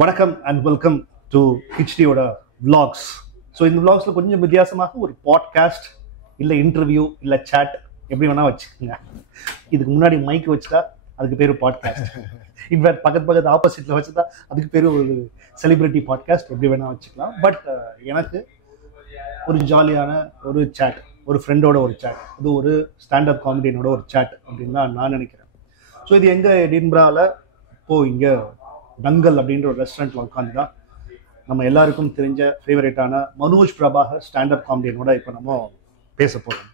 வணக்கம் and welcome to ஹிச்டியோட vlogs. So இந்த விளாக்ஸில் கொஞ்சம் வித்தியாசமாக ஒரு பாட்காஸ்ட் இல்லை இன்டர்வியூ இல்லை சேட் எப்படி வேணால் வச்சுக்கோங்க. இதுக்கு முன்னாடி மைக் வச்சுட்டா அதுக்கு பேர் பாட்காஸ்ட். இன்ஃபேக்ட் பக்கத்து ஆப்போசிட்டில் வச்சுட்டா அதுக்கு பேர் ஒரு செலிபிரிட்டி பாட்காஸ்ட், எப்படி வேணால் வச்சுக்கலாம். பட் எனக்கு ஒரு ஜாலியான ஒரு சேட், ஒரு ஃப்ரெண்டோட ஒரு சேட், அது ஒரு ஸ்டாண்டப் காமெடியனோட ஒரு சேட் அப்படின்னு தான் நான் நினைக்கிறேன். ஸோ இது எங்கே எடின்பராவில் இப்போது இங்கே டங்கல் அப்படின்ற ஒரு ரெஸ்டாரண்ட்ல உட்காந்து தான் நம்ம எல்லாருக்கும் தெரிஞ்ச ஃபேவரட்டான மனோஜ் பிரபாகர் ஸ்டாண்டப் காமெடியனோட இப்போ நம்ம பேச போகிறோம்.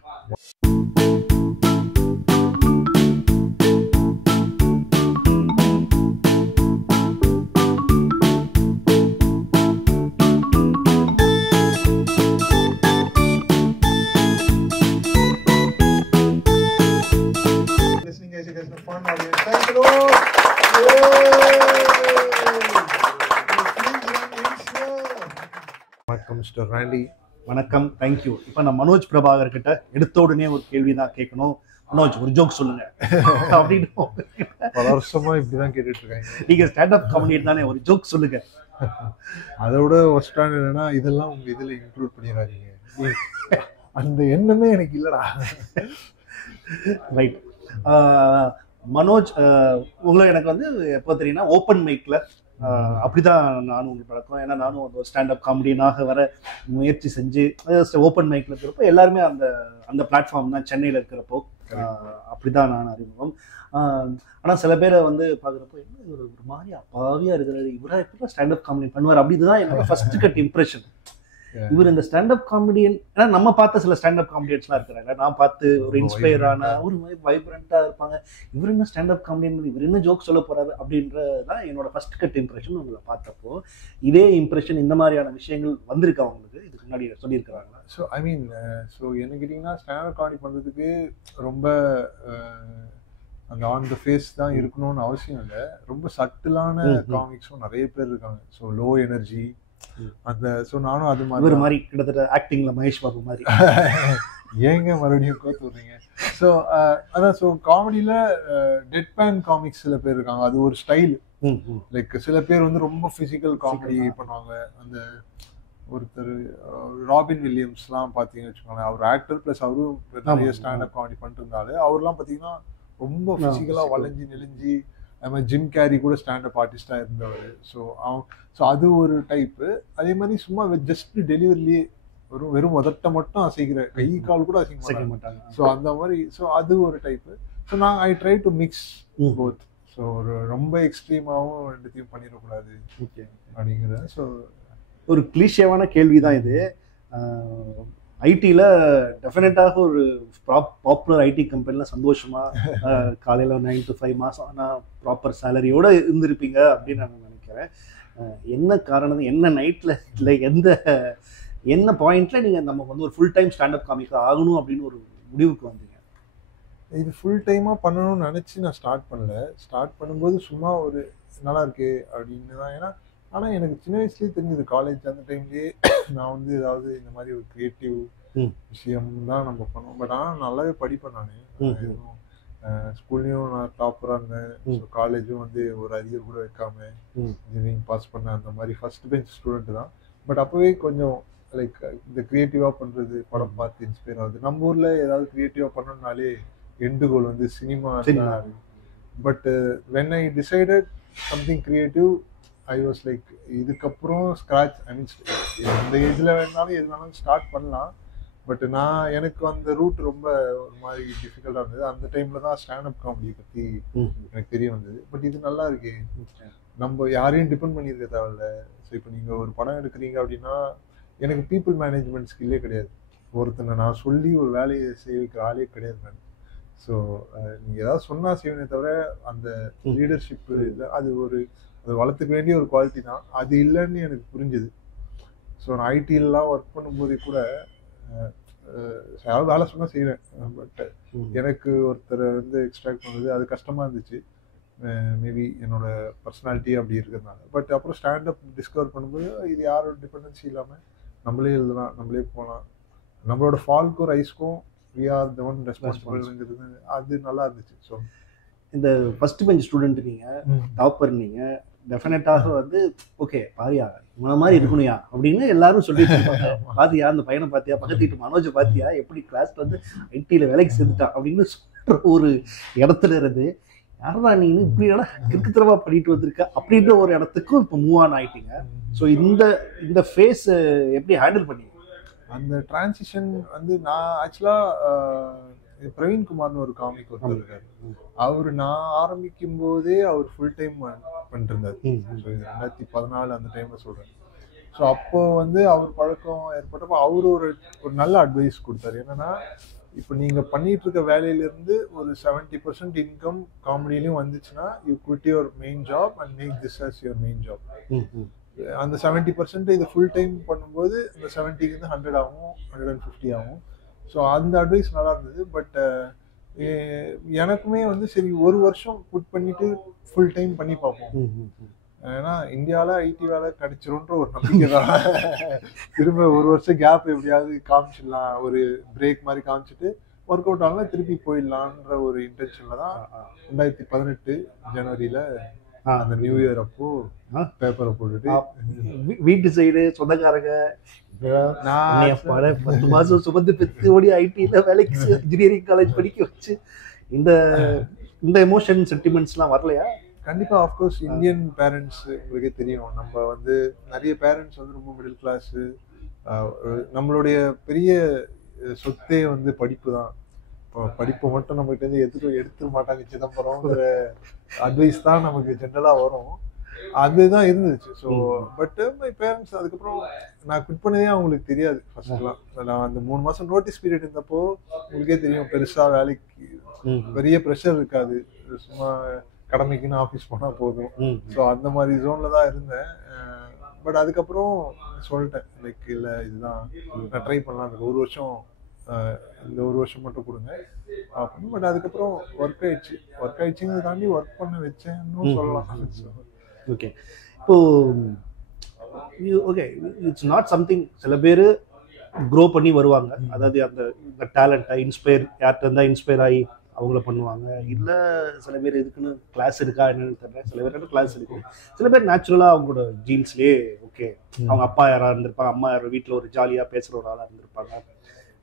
வணக்கம் மிஸ்டர் ராண்டி. வணக்கம், தேங்க்யூ. இப்போ நான் மனோஜ் பிரபாகர் கிட்ட எடுத்த உடனே ஒரு கேள்வி தான் கேட்கணும். மனோஜ், ஒரு ஜோக் சொல்லுங்க அப்படின்னு. பல வருஷமா இப்படிதான் கேட்டுட்டு இருக்காங்க. நீங்க ஸ்டாண்டப் காமெடியன் தானே, ஒரு ஜோக் சொல்லுங்க. அதோட ஒஸ்டான என்னன்னா, இதெல்லாம் உங்க இதுல இன்க்ளூட் பண்ணிடுறாங்க. அந்த எண்ணமே எனக்கு இல்லடா. ரைட். மனோஜ், உங்களை எனக்கு வந்து எப்போ தெரியும்னா ஓப்பன் மைக்ல அப்படிதான் நானும் உங்களுக்கு பழக்கம். ஏன்னா நானும் ஒரு ஸ்டாண்டப் காமெடியனாக வர முயற்சி செஞ்சு ஓப்பன் மைக்ல இருக்கிறப்போ எல்லாருமே அந்த அந்த பிளாட்ஃபார்ம் தான் சென்னையில் இருக்கிறப்போ அப்படிதான் நான் அறிமுகம். ஆனால் சில பேரை வந்து பார்க்குறப்போ என்ன ஒரு மாதிரி அப்பாவியா இருக்கிறாரு, இவரா எப்படி ஸ்டாண்டப் காமெடி பண்ணுவார், அப்படிதான் என்னோட ஃபர்ஸ்ட் கட் இம்ப்ரெஷன். இவர் இந்த ஸ்டாண்டப் காமெடியன், ஏன்னா நம்ம பார்த்த சில ஸ்டாண்டப் காமெடியன்ஸ்லாம் இருக்கிறாங்க, நான் பார்த்து ஒரு இன்ஸ்பயரான ஒரு மாதிரி வைப்ரண்டா இருப்பாங்க. இவர் என்ன ஸ்டாண்டப் காமெடியன், இவர் என்ன ஜோக் சொல்ல போறாரு அப்படின்றதான் என்னோட ஃபர்ஸ்ட் கட் இம்ப்ரெஷன். உங்களை பார்த்தப்போ இதே இம்ப்ரெஷன் இந்த மாதிரியான விஷயங்கள் வந்திருக்கு அவங்களுக்கு இதுக்கு முன்னாடி சொல்லியிருக்கிறாங்களா? ஸோ ஐ மீன், ஸோ என்ன கேட்டிங்கன்னா, ஸ்டாண்டப் காமெடி பண்ணுறதுக்கு ரொம்ப அந்த ஆன் த ஃபேஸ் தான் இருக்கணும்னு அவசியம் இல்லை. ரொம்ப சட்டிலான காமிக்ஸும் நிறைய பேர் இருக்காங்க. ஸோ லோ எனர்ஜி அந்த, ஸோ நானும் அது மாதிரி கிட்டத்தட்ட ஆக்டிங்ல மகேஷ் பாபு மாதிரி. ஏங்க மறுபடியும் கோத்து விடுறீங்க? ஸோ அதான், ஸோ காமெடியில் டெட் பேன் காமிக்ஸ் சில பேர் இருக்காங்க. அது ஒரு ஸ்டைல். லைக் சில பேர் வந்து ரொம்ப ஃபிசிக்கல் காமெடி பண்ணுவாங்க. அந்த ஒருத்தர் ராபின் வில்லியம்ஸ்லாம் பார்த்தீங்கன்னு வச்சுக்கோங்களேன், அவர் ஆக்டர் ப்ளஸ் அவரும் நிறைய ஸ்டாண்டப் காமெடி பண்ணிட்டு இருந்தாரு. அவர்லாம் பார்த்தீங்கன்னா ரொம்ப ஃபிசிக்கலாக வளைஞ்சி நெளிஞ்சி, அது மாதிரி ஜிம் கேரி கூட ஸ்டாண்டப் ஆர்டிஸ்டாக இருந்தவர். ஸோ அது ஒரு டைப்பு. அதே மாதிரி சும்மா ஜஸ்ட் டெலிவரிலேயே வெறும் உதட்ட மட்டும் அசைக்கிற, கை கால் கூட அசைக்க மாட்டாங்க. ஸோ அந்த மாதிரி, ஸோ அது ஒரு டைப்பு. ஸோ நான் I try to mix both. So ஒரு ரொம்ப எக்ஸ்ட்ரீமாகவும் ரெண்டுத்தையும் பண்ணிடக்கூடாது அப்படிங்கிற. ஸோ ஒரு கிளீஷேவான கேள்வி தான் இது. ஐடியில் டெஃபினட்டாக ஒரு பாப்புலர் ஐடி கம்பெனியில் சந்தோஷமாக காலையில் 9 to 5 மாதம் ஆனால் ப்ராப்பர் சேலரியோடு இருந்திருப்பீங்க அப்படின்னு நான் நினைக்கிறேன். என்ன காரணம், என்ன நைட்டில் இல்லை என்ன பாயிண்டில் நீங்கள் நமக்கு வந்து ஒரு ஃபுல் டைம் ஸ்டாண்டப் காமிக்க ஆகணும் அப்படின்னு ஒரு முடிவுக்கு வந்தீங்க? இது ஃபுல் டைமாக பண்ணணும்னு நினச்சி நான் ஸ்டார்ட் பண்ணல. ஸ்டார்ட் பண்ணும்போது சும்மா ஒரு நல்லா இருக்கு அப்படின்னு தான். ஏன்னா ஆனால் எனக்கு சின்ன வயசுலேயே தெரிஞ்சது, காலேஜ் அந்த டைம்லேயே நான் வந்து ஏதாவது இந்த மாதிரி ஒரு கிரியேட்டிவ் விஷயம் தான் நம்ம பண்ணுவோம். பட் ஆனால் நல்லாவே படிப்பேன். நான் எதுவும் ஸ்கூல்லையும் நான் டாப்பராக இருந்தேன். ஸோ காலேஜும் வந்து ஒரு அரியர் கூட வைக்காம இன்ஜினியரிங் பாஸ் பண்ணேன். அந்த மாதிரி ஃபர்ஸ்ட் பெஞ்ச் ஸ்டூடெண்ட் தான். பட் அப்போவே கொஞ்சம் லைக் இந்த க்ரியேட்டிவாக பண்ணுறது, படம் பார்த்து இன்ஸ்பயர் ஆகுது. நம்ம ஊரில் ஏதாவது க்ரியேட்டிவாக பண்ணணும்னாலே எண்டு கோல் வந்து cinema. But when I decided something creative, I was like இதுக்கப்புறம் ஸ்க்ராட்ச். ஐ மீன்ஸ் எந்த ஏஜில் வேணாலும் எது வேணாலும் ஸ்டார்ட் பண்ணலாம். பட் எனக்கு அந்த ரூட் ரொம்ப ஒரு மாதிரி டிஃபிகல்ட்டாக இருந்தது. அந்த டைமில் தான் ஸ்டாண்டப் காமெடியை பற்றி எனக்கு தெரிய வந்தது. பட் இது நல்லா இருக்கு, நம்ம யாரையும் டிபெண்ட் பண்ணியிருக்க தேவையில்ல. ஸோ இப்போ நீங்கள் ஒரு படம் எடுக்கிறீங்க அப்படின்னா, எனக்கு பீப்புள் மேனேஜ்மெண்ட் ஸ்கில்லே கிடையாது. ஒருத்தனை நான் சொல்லி ஒரு வேலையை செய்ய வைக்கிற ஆளே கிடையாது நான். ஸோ நீங்கள் ஏதாவது சொன்னால் செய்வேனே தவிர அந்த லீடர்ஷிப் இல்லை, அது வளர்த்துக்க வேண்டிய ஒரு குவாலிட்டி தான். அது இல்லைன்னு எனக்கு புரிஞ்சுது. ஸோ நான் ஐடியிலலாம் ஒர்க் பண்ணும்போதே கூட யாராவது வேலை சொன்னால் செய்வேன். பட் எனக்கு ஒருத்தரை வந்து எக்ஸ்ட்ராக்ட் பண்ணுறது அது கஷ்டமாக இருந்துச்சு. மேபி என்னோட பர்சனாலிட்டி அப்படி இருக்கிறதுனால. பட் அப்புறம் ஸ்டாண்டப் டிஸ்கவர் பண்ணும்போது இது யாரோட டிபெண்டன்சி இல்லாமல் நம்மளே எழுதலாம், நம்மளே போகலாம். நம்மளோட ஃபால்க்கும் ரைஸ்க்கும் வி ஆர் த ஒன் ரெஸ்பான்சிபிள்ங்கிறது அது நல்லா இருந்துச்சு. ஸோ இந்த ஃபர்ஸ்ட் பெஞ்ச் ஸ்டூடெண்ட் நீங்கள், டாப்பர் நீங்கள், டெஃபினட்டாக வந்து ஓகே பாரியா இவன மாதிரி இருக்கணும்யா அப்படின்னு எல்லாரும் சொல்லிட்டு இருப்பாங்க. பாத்தியா அந்த பையனை பாத்தியா, பக்கத்து வீட்டு மனோஜை பாத்தியா எப்படி கிளாஸ்ல வந்து ஐடியில் வேலைக்கு சேர்ந்துட்டான் அப்படின்னு சொல்ற ஒரு இடத்துல இருந்து யாரா நீ இப்படி கிறுக்குத்தனமா பண்ணிட்டு வந்திருக்க அப்படின்ற ஒரு இடத்துக்கும் இப்போ மூவ் ஆன் ஆயிட்டீங்க. ஸோ இந்த ஃபேஸ் எப்படி ஹேண்டில் பண்ணீங்க? அந்த டிரான்சிஷன் வந்து நான் ஆக்சுவலாக பிரவீன்குமார்னு ஒரு காமிக் ஒருத்தர் இருக்காரு. அவரு நான் ஆரம்பிக்கும் போதே அவர் ஃபுல் டைம் பண்ணிட்டு இருந்தார். 2014 அந்த டைம்ல சொல்றேன். ஸோ அப்போ வந்து அவர் பழக்கம் ஏற்பட்டப்போ அவரு ஒரு நல்ல அட்வைஸ் கொடுத்தாரு. என்னன்னா, இப்போ நீங்க பண்ணிட்டு இருக்க வேலையிலிருந்து ஒரு 70% இன்கம் காமெடியிலையும் வந்துச்சுன்னா you quit your main job and make this as your main job. அந்த 70% இதை ஃபுல் டைம் பண்ணும்போது அந்த 70க்கு வந்து 100 ஆகும், 150 ஆகும். ஸோ அந்த அட்வைஸ் நல்லா இருந்தது. பட் எனக்குமே வந்து சரி ஒரு வருஷம் புட் பண்ணிட்டு ஃபுல் டைம் பண்ணி பார்ப்போம். ஏன்னா இந்தியாவில் ஐடி வேலை கிடைச்சிரும்ன்ற ஒரு நம்பிக்கை தான். திரும்ப ஒரு வருஷம் கேப் எப்படியாவது காமிச்சிடலாம், ஒரு பிரேக் மாதிரி காமிச்சிட்டு ஒர்க் அவுட் ஆகலாம் திருப்பி போயிடலான்ற ஒரு இன்டென்ஷன்ல தான் 2018 ஜனவரியில அந்த நியூ இயர் அப்போ பேப்பரை போட்டுட்டு வீட்டு சைடு சொந்தக்காரங்க 10 மாசம் சுமந்து பெத்து ஓடி ஐடில வேலைக்கு இன்ஜினியரிங் காலேஜ் படிக்க வச்சு இந்த எமோஷன் சென்டிமெண்ட்ஸ்லாம் வரலையா? கண்டிப்பா ஆஃப்கோர்ஸ் இந்தியன் பேரண்ட்ஸ் உங்களுக்கே தெரியும். நம்ம வந்து நிறைய பேரண்ட்ஸ் வந்து ரொம்ப மிடில் கிளாஸ். நம்மளுடைய பெரிய சொத்தே வந்து படிப்பு தான். இப்போ படிப்பை மட்டும் நம்மகிட்ட இருந்து எடுத்துட மாட்டாங்க. சிதம்பரம்ங்கிற அட்வைஸ் தான் நமக்கு ஜென்ரலாக வரும். அதுதான் இருந்துச்சு. ஸோ பட் மை பேரண்ட்ஸ் அதுக்கப்புறம் நான் குவிட் பண்ணதே அவங்களுக்கு தெரியாது. ஃபர்ஸ்ட்லாம் நான் அந்த 3 மாதம் நோட்டீஸ் பீரியட் இருந்தப்போ உங்களுக்கே தெரியும் பெருசாக வேலைக்கு பெரிய ப்ரெஷர் இருக்காது. சும்மா கடமைக்குன்னு ஆஃபீஸ் போனால் போதும். ஸோ அந்த மாதிரி ஜோனில் தான் இருந்தேன். பட் அதுக்கப்புறம் சொல்லிட்டேன் லைக் இல்லை இதுதான் நான் ட்ரை பண்ணலாம், ஒரு வருஷம் இந்த ஒரு வருஷம் மட்டும் கொடுங்க அப்படின்னு. பட் அதுக்கப்புறம் ஒர்க் ஆயிடுச்சுங்கிறத தாண்டி ஒர்க் பண்ண வச்சேன்னு சொல்லலாம். ஓகே, இப்போ ஓகே இட்ஸ் நாட் சம்திங் சில பேர் க்ரோ பண்ணி வருவாங்க. அதாவது அந்த டேலண்ட்டை யார்கிட்ட இருந்தால் இன்ஸ்பயர் ஆகி அவங்கள பண்ணுவாங்க. இல்லை சில பேர் இதுக்குன்னு கிளாஸ் இருக்கா என்னன்னு தெரியல. சில பேர் கிளாஸ் இருக்கு. சில பேர் நேச்சுரலாக அவங்களோட ஜீன்ஸ்லேயே ஓகே அவங்க அப்பா யாராக இருந்திருப்பாங்க, அம்மா யாரும் வீட்டில் ஒரு ஜாலியாக பேசுகிற ஒரு ஆளாக இருந்திருப்பாங்க,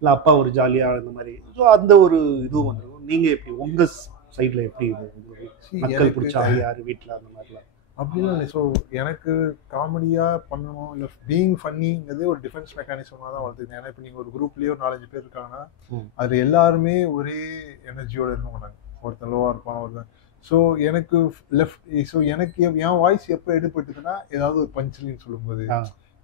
இல்லை அப்பா ஒரு ஜாலியாக இந்த மாதிரி. ஸோ அந்த ஒரு இதுவும் வந்துடும். நீங்கள் எப்படி உங்கள் சைடில் எப்படி இது மக்கள் பிடிச்சா யார் வீட்டில் அந்த மாதிரிலாம்? அப்படிலாம் இல்லை. ஸோ எனக்கு காமெடியாக பண்ணணும் இல்லை பீயிங் ஃபன்னிங்கிறது ஒரு டிஃபென்ஸ் மெக்கானிசமாக தான் வளர்த்துருக்கேன். ஏன்னா இப்போ நீங்கள் ஒரு குரூப்லேயே ஒரு 4-5 பேர் இருக்காங்கன்னா அது எல்லாருமே ஒரே எனர்ஜியோடு இருக்க மாட்டாங்க. ஒருத்தன் லோவாக இருப்பான், ஒருத்தன். ஸோ எனக்கு எனக்கு என் வாய்ஸ் எப்போ எடுபட்டுதுன்னா ஏதாவது ஒரு பஞ்ச்லின்னு சொல்லும்போது,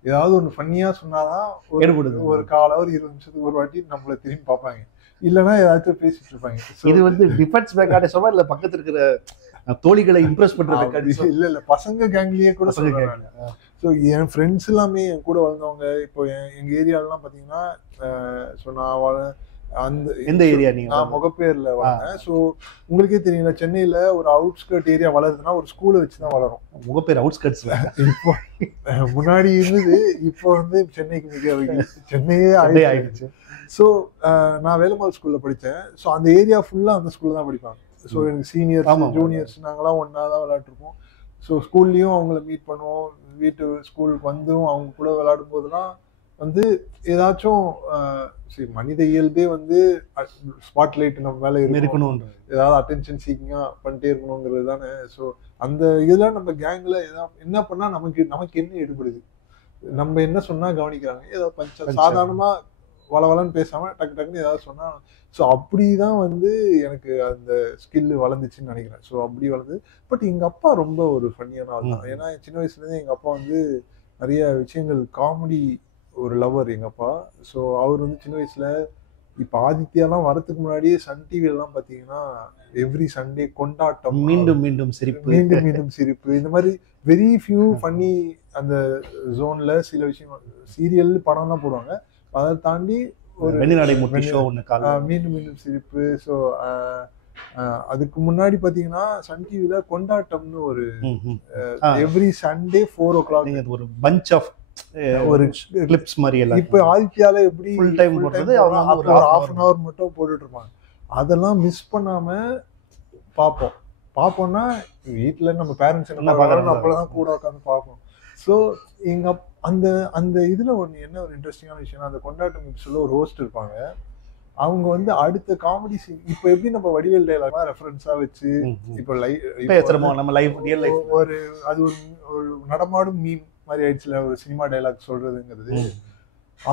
ஏதாவது ஒன்று ஃபன்னியாக சொன்னாதான் ஒரு 1/4 hour 20 நிமிஷத்துக்கு ஒரு வாட்டி நம்மளை திரும்பி பார்ப்பாங்க. இல்லைன்னா ஏதாச்சும் பேசிட்டு இருப்பாங்க. இது வந்து டிஃபென்ஸ் மெக்கானிசமா இல்லை பக்கத்தில் இருக்கிற தோழிகளை இம்ப்ரெஸ் பண்றது? இல்ல பசங்க கேங்லயே கூட சொல்றாங்க. ஸோ என் ஃப்ரெண்ட்ஸ் எல்லாமே என் கூட வளர்ந்தவங்க. இப்போ எங்க ஏரியாலாம் பாத்தீங்கன்னா அந்த எந்த ஏரியா? நான் முகப்பேர்ல வளர்ந்தேன். ஸோ உங்களுக்கே தெரியல, சென்னையில ஒரு அவுட்ஸ்கர்ட் ஏரியா வளருதுன்னா ஒரு ஸ்கூலை வச்சுதான் வளரும். முகப்பேர் அவுட்ஸ்கர்ட்ஸ்ல இப்போ முன்னாடி இருந்தது, இப்போ வந்து சென்னைக்கு மிக சென்னையே ஆயிடுச்சு. ஸோ நான் வேலம்மாள் ஸ்கூல்ல படித்தேன். ஸோ அந்த ஏரியா ஃபுல்லா அந்த ஸ்கூல்ல தான் படிப்பாங்க. ஸோ எனக்கு சீனியர்ஸ் ஜூனியர்ஸ் நாங்களாம் ஒன்றா தான் விளையாட்டுருப்போம். ஸோ ஸ்கூல்லையும் அவங்கள மீட் பண்ணுவோம். ஸ்கூலுக்கு வந்தும் அவங்க கூட விளையாடும் போதெல்லாம் வந்து ஏதாச்சும் மனித இயல்பே வந்து ஸ்பாட்லைட் நம்ம மேலே இருக்கணும், ஏதாவது அட்டென்ஷன் சீக்கிங்காக பண்ணிட்டே இருக்கணுங்கிறது தானே. ஸோ அந்த இதெல்லாம் நம்ம கேங்கில் ஏதாவது என்ன பண்ணால் நமக்கு என்ன எடுபடுது, நம்ம என்ன சொன்னால் கவனிக்கிறாங்க, ஏதாவது பஞ்ச சாதாரணமாக வளவலன்னு பேசாமல் டக்கு டக்குன்னு ஏதாவது சொன்னால். ஸோ அப்படி தான் வந்து எனக்கு அந்த ஸ்கில் வளர்ந்துச்சுன்னு நினைக்கிறேன். ஸோ அப்படி வளர்ந்து. பட் எங்கள் அப்பா ரொம்ப ஒரு ஃபன்னியான ஆள் தான். ஏன்னா சின்ன வயசுலேருந்தே எங்கள் அப்பா வந்து நிறைய விஷயங்கள் காமெடி ஒரு லவர் எங்கள் அப்பா. ஸோ அவர் வந்து சின்ன வயசில் இப்போ ஆதித்யாலாம் வரதுக்கு முன்னாடியே சன் டிவிலாம் பார்த்தீங்கன்னா எவ்ரி சண்டே கொண்டாட்டம், மீண்டும் மீண்டும் சிரிப்பு, மீண்டும் மீண்டும் சிரிப்பு, இந்த மாதிரி வெரி ஃபியூ ஃபன்னி அந்த ஜோனில் சில விஷயம் சீரியல் படம்லாம் போடுவாங்க. அதை தாண்டி ஒரு மீண்டும் மீண்டும் சிரிப்பு. ஸோ அதுக்கு முன்னாடி பாத்தீங்கன்னா சன் டிவில கொண்டாட்டம்னு ஒரு எவ்ரி சண்டே 4 o'clock ஒரு பஞ்ச் ஆஃப் ஒரு கிளிப்ஸ் மாதிரி எல்லாம். இப்போ ஆதித்யால எப்படி ஃபுல் டைம் போடுறது, ஒரு 1/2 hour மட்டும் போட்டுட்டு இருப்பாங்க. அதெல்லாம் மிஸ் பண்ணாம பார்ப்போம். பார்ப்போம்னா வீட்டில் நம்ம பேரண்ட்ஸ் என்ன பார்க்குறாங்க அப்போதான் கூட உட்காந்து பார்ப்போம். ஸோ அந்த அந்த இதில் ஒன்று என்ன ஒரு இன்ட்ரெஸ்டிங்கான விஷயம்னா, அந்த கொண்டாட்டம் எபிசோடில் ஒரு ஹோஸ்ட் இருப்பாங்க. அவங்க வந்து அடுத்த காமெடி சீன் இப்போ எப்படி நம்ம வடிவேல் டைலாக்லாம் ரெஃபரன்ஸாக வச்சு இப்போ ஒரு அது ஒரு நடமாடும் மீம் மாதிரி ஆயிடுச்சுல ஒரு சினிமா டைலாக் சொல்றதுங்கிறது.